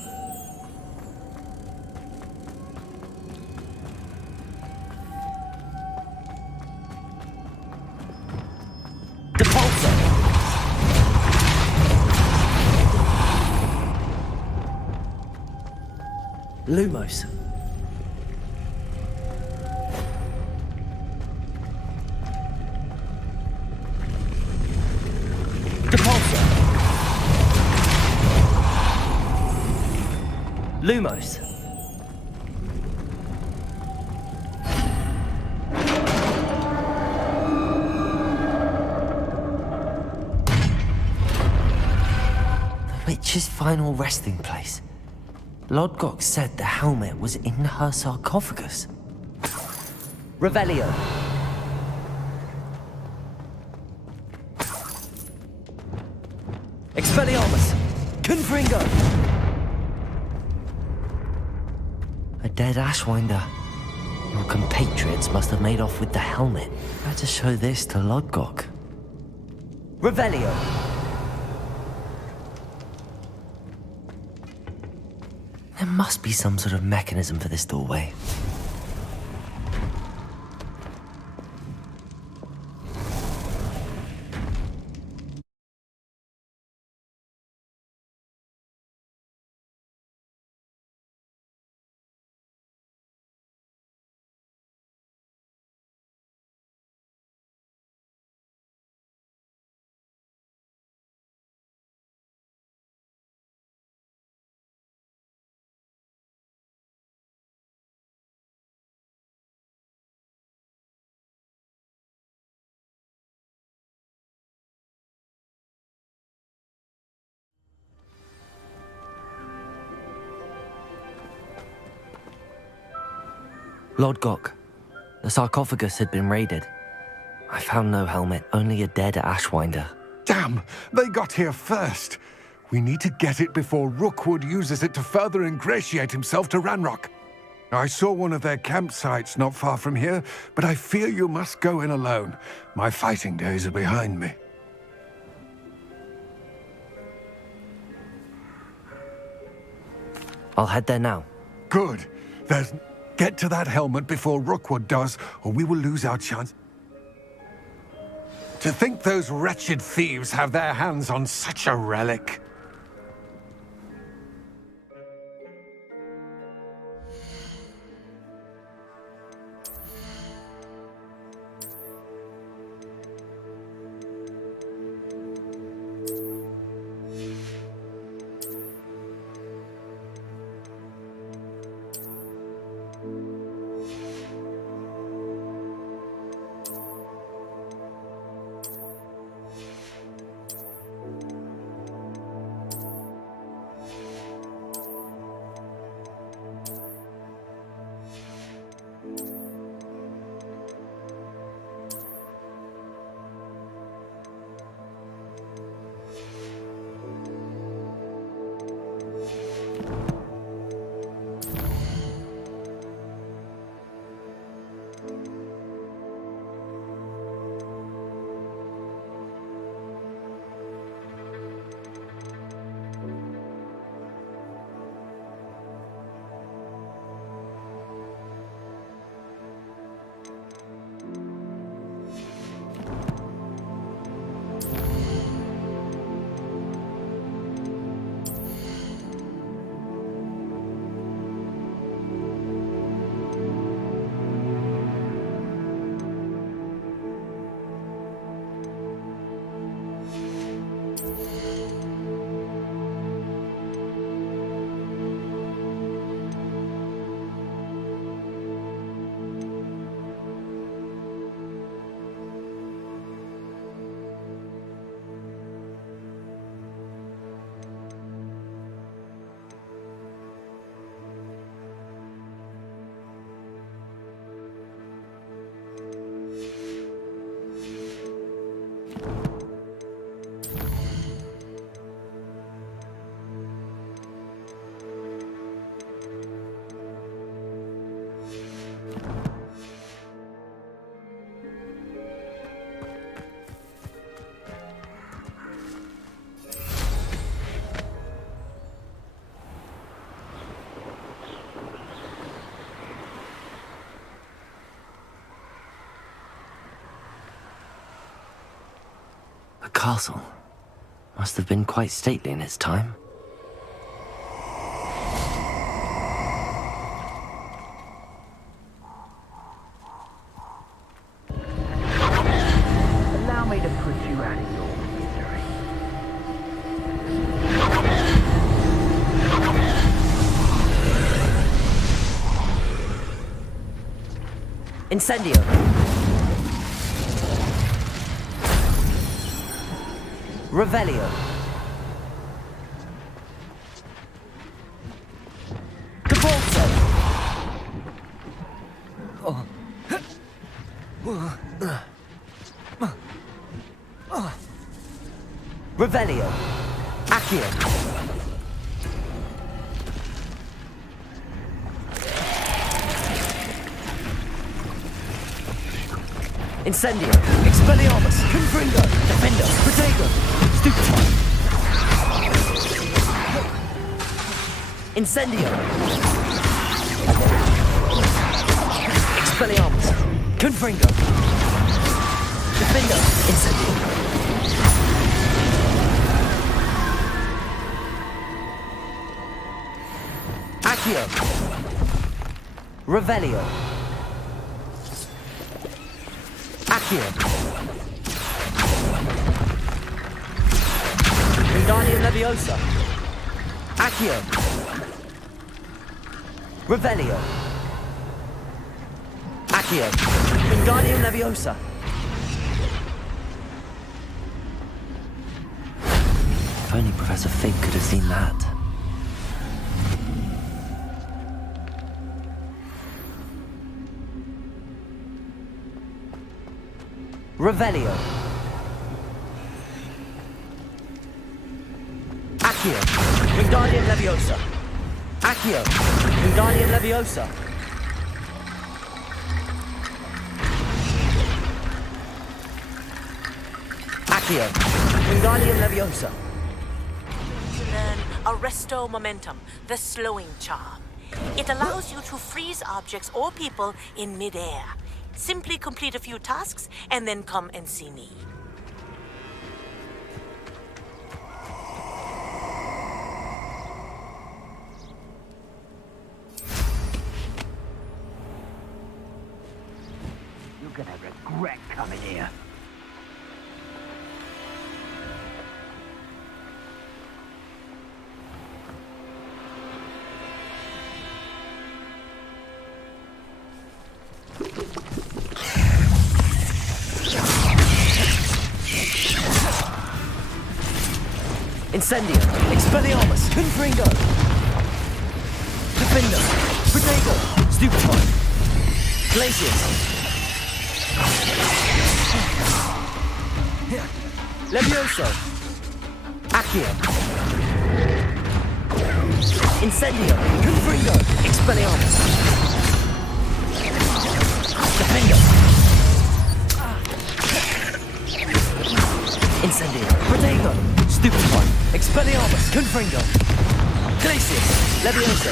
Capulso. Lumos. Capulso. Lumos. The witch's final resting place. Lodgok said the helmet was in her sarcophagus. Revelio. Expelliarmus. Confringo. A dead Ashwinder. Your compatriots must have made off with the helmet. Better show this to Lodgok. Revelio. There must be some sort of mechanism for this doorway. Lodgok, the sarcophagus had been raided. I found no helmet, only a dead Ashwinder. Damn! They got here first. We need to get it before Rookwood uses it to further ingratiate himself to Ranrock. I saw one of their campsites not far from here, but I fear you must go in alone. My fighting days are behind me. I'll head there now. Good. Get to that helmet before Rookwood does, or we will lose our chance. To think those wretched thieves have their hands on such a relic. The castle must have been quite stately in its time. Allow me to put you out of your misery. Incendio! Revelio. Cabalso. Revelio. Accio. Incendio. Expelliarmus. Confringo. Defendo. Protego. Stupefy. Incendio. Expelliarmus. Confringo. Defendo. Incendio. Accio. Revelio. Accio. Wingardium Leviosa. Accio. Revelio. Accio. Wingardium Leviosa. If only Professor Fig could have seen that. Revelio. Accio. Wingardium Leviosa. Accio. Wingardium Leviosa. Accio. Wingardium Leviosa. To learn a Arresto Momentum, the slowing charm. It allows you to freeze objects or people in midair. Simply complete a few tasks and then come and see me. You're gonna regret coming here. Incendio, Expelliarmus, Confringo, Defender, Protego, Stupefy, Glacius, Levioso, Accio, Incendio, Confringo, Expelliarmus, Defender, Incendio, Protego, Stupefy, Expelliarmus, Confringo, Glacius, Levioso,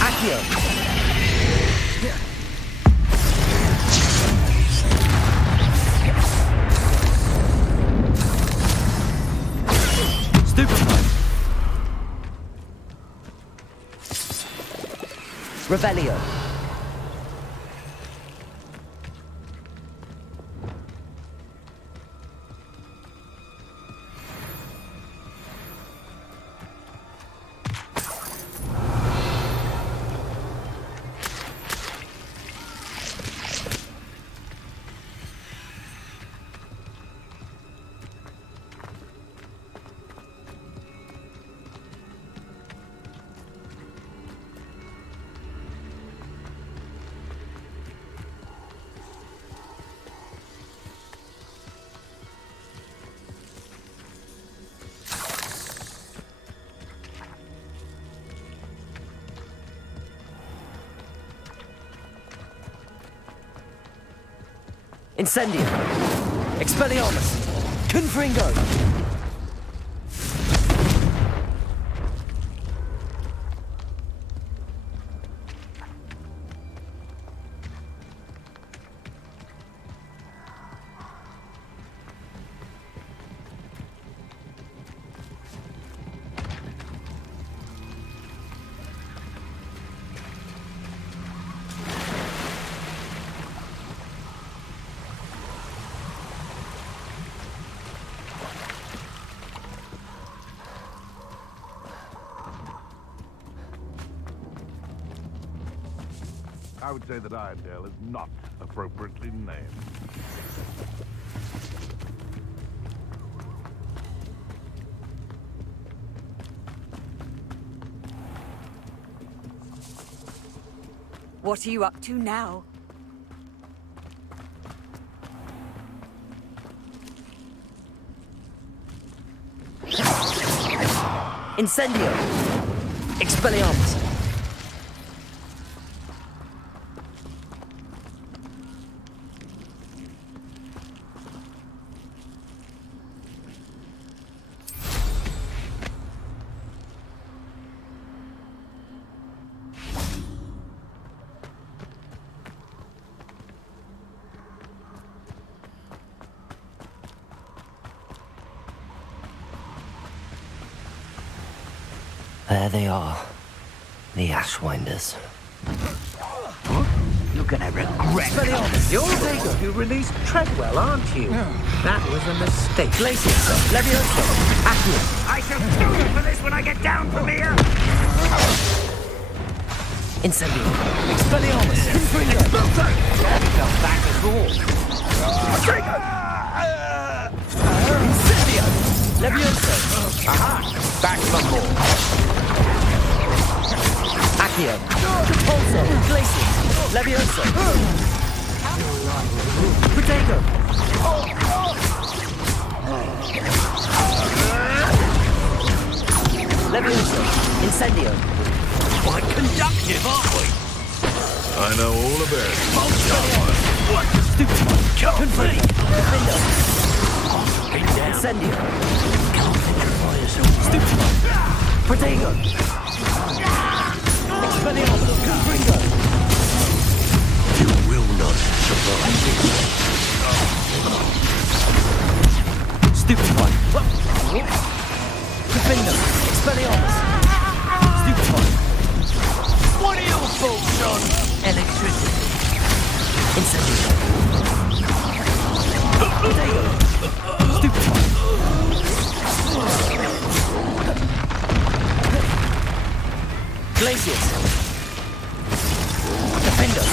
Accio, Stupefy, Revelio, Incendio, Expelliarmus, Confringo, I would say that Irondale is not appropriately named. What are you up to now? Incendio, Expelliarmus, There they are, the Ashwinders. You're gonna regret Expelliarmus, You're Vega who released Treadwell, aren't you? That was a mistake. Glacius, Levioso, Accio, I shall kill you for this when I get down from here! Incendio, Expelliarmus, Confringo, Fell back at all. Incendio, Levioso, Aha! Back some more. Accio, Repulso, Glacius, Levioso, Protego, Levioso, Incendio. Quite conductive, aren't we? I know all about it. What stupid company! Incendio. Can't think by yourself. Stupefy. Protego! Expelliarmus! Confringo! You will not survive. Stupefy! Defender! Expelliarmus! Stupefy! What are your faults on? Electricity! Incendiary! Protego! Stupefy! Glaciers! Defender!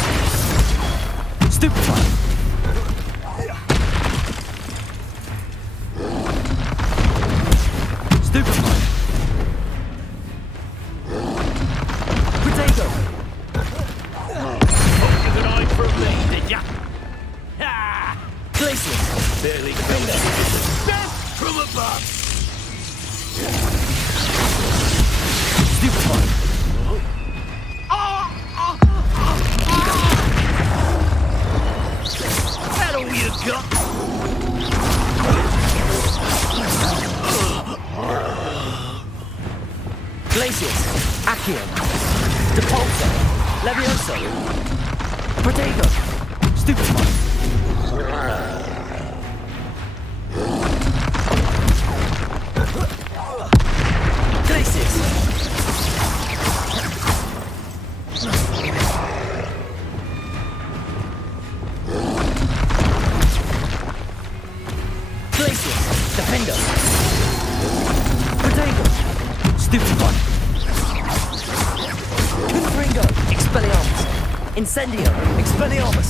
Stupefy! Stupefy! Protego! Focus an eye for me, did ya? Glaciers! Barely defender! Death from above! Stupefy! That all you got? Glaciers! Accio! Depulso! Levioso! Protego! Stupefy! Glaciers! Glaciers! Defender! Protego! Stupefy! Confringo! Expelliarmus! Incendio! Expelliarmus!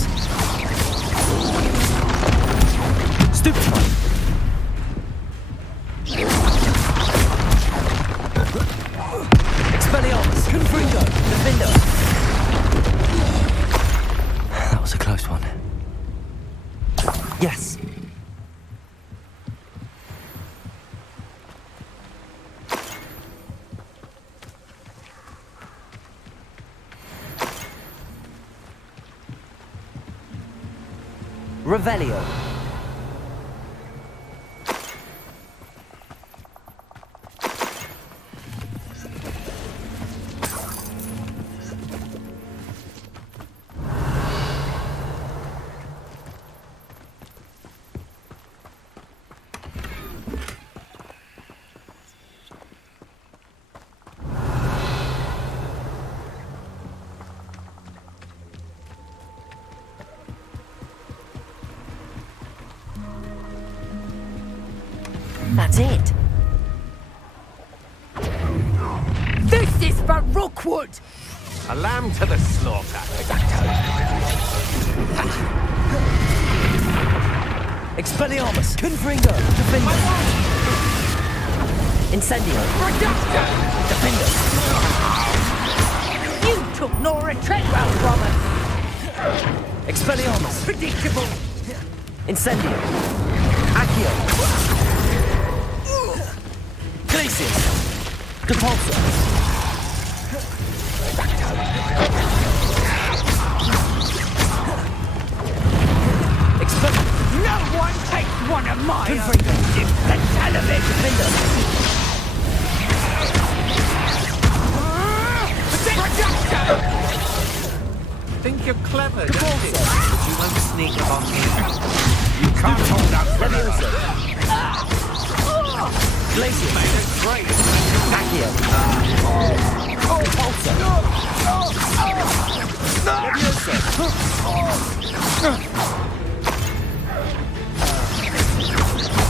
Stupefy! Expelliarmus! Confringo! Defender! That was a close one. Yes. Revelio. That's it. This is for Rookwood! A lamb to the slaughter. Expelliarmus! Confringo! Defender! Incendio! Defender! You took Nora Treadwell from us! Expelliarmus! Predictable! Incendio! Accio! Glaciers! Depulso! No one takes one of my Confringo! The television! Defender! Think you're clever, Depulso! don't you? But you won't sneak up on me. You can't hold out Levioso! Glaciers! great. Accio! Depulso! Levioso!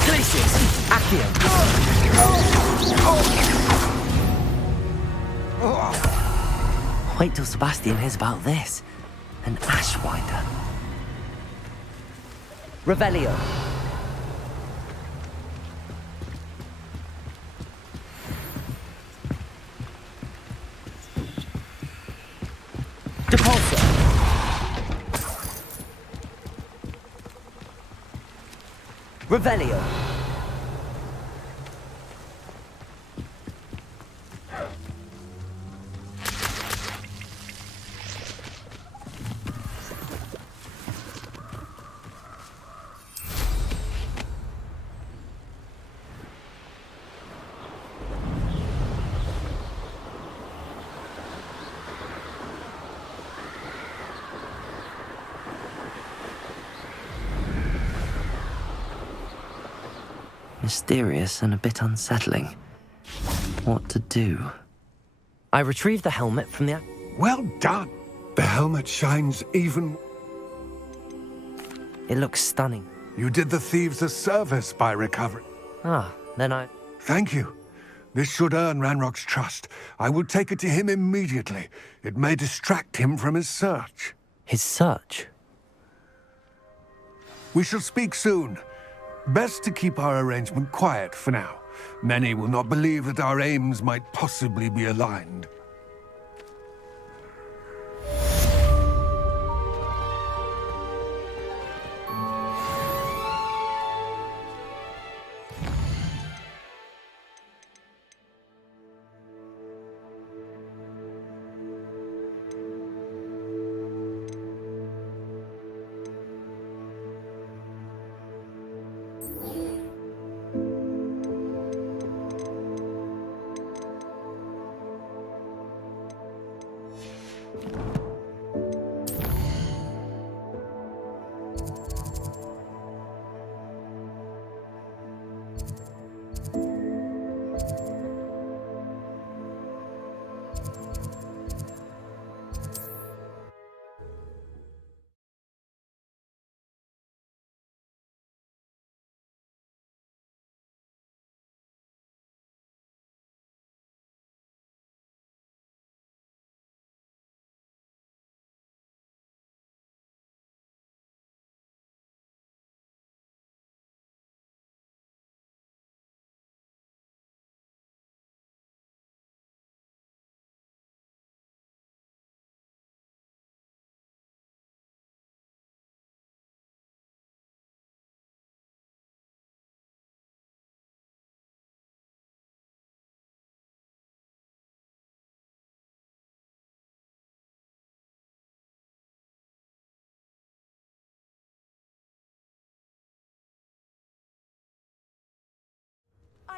Glaciers! Accio! Wait till Sebastian hears about this. An Ashwinder. Revelio! Depulso! Revelio! Mysterious and a bit unsettling. What to do? I retrieved the helmet from the... Well done! The helmet shines even... It looks stunning. You did the thieves a service by recovering. Ah, then I... Thank you. This should earn Ranrock's trust. I will take it to him immediately. It may distract him from his search. His search? We shall speak soon. Best to keep our arrangement quiet for now. Many will not believe that our aims might possibly be aligned.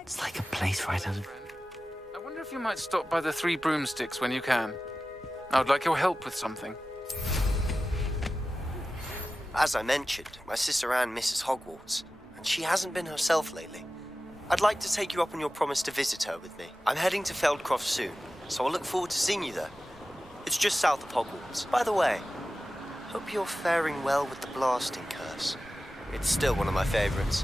It's like a place right under... I wonder if you might stop by the Three Broomsticks when you can. I would like your help with something. As I mentioned, my sister Anne misses Hogwarts, and she hasn't been herself lately. I'd like to take you up on your promise to visit her with me. I'm heading to Feldcroft soon, so I'll look forward to seeing you there. It's just south of Hogwarts. By the way, hope you're faring well with the blasting curse. It's still one of my favorites.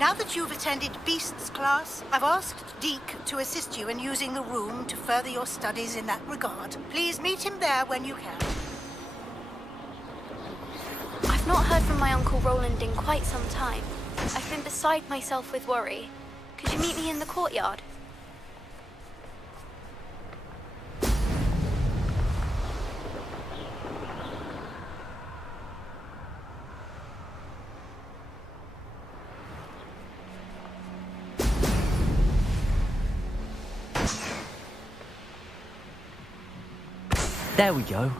Now that you've attended Beasts class, I've asked Deke to assist you in using the room to further your studies in that regard. Please meet him there when you can. I've not heard from my Uncle Roland in quite some time. I've been beside myself with worry. Could you meet me in the courtyard? There we go.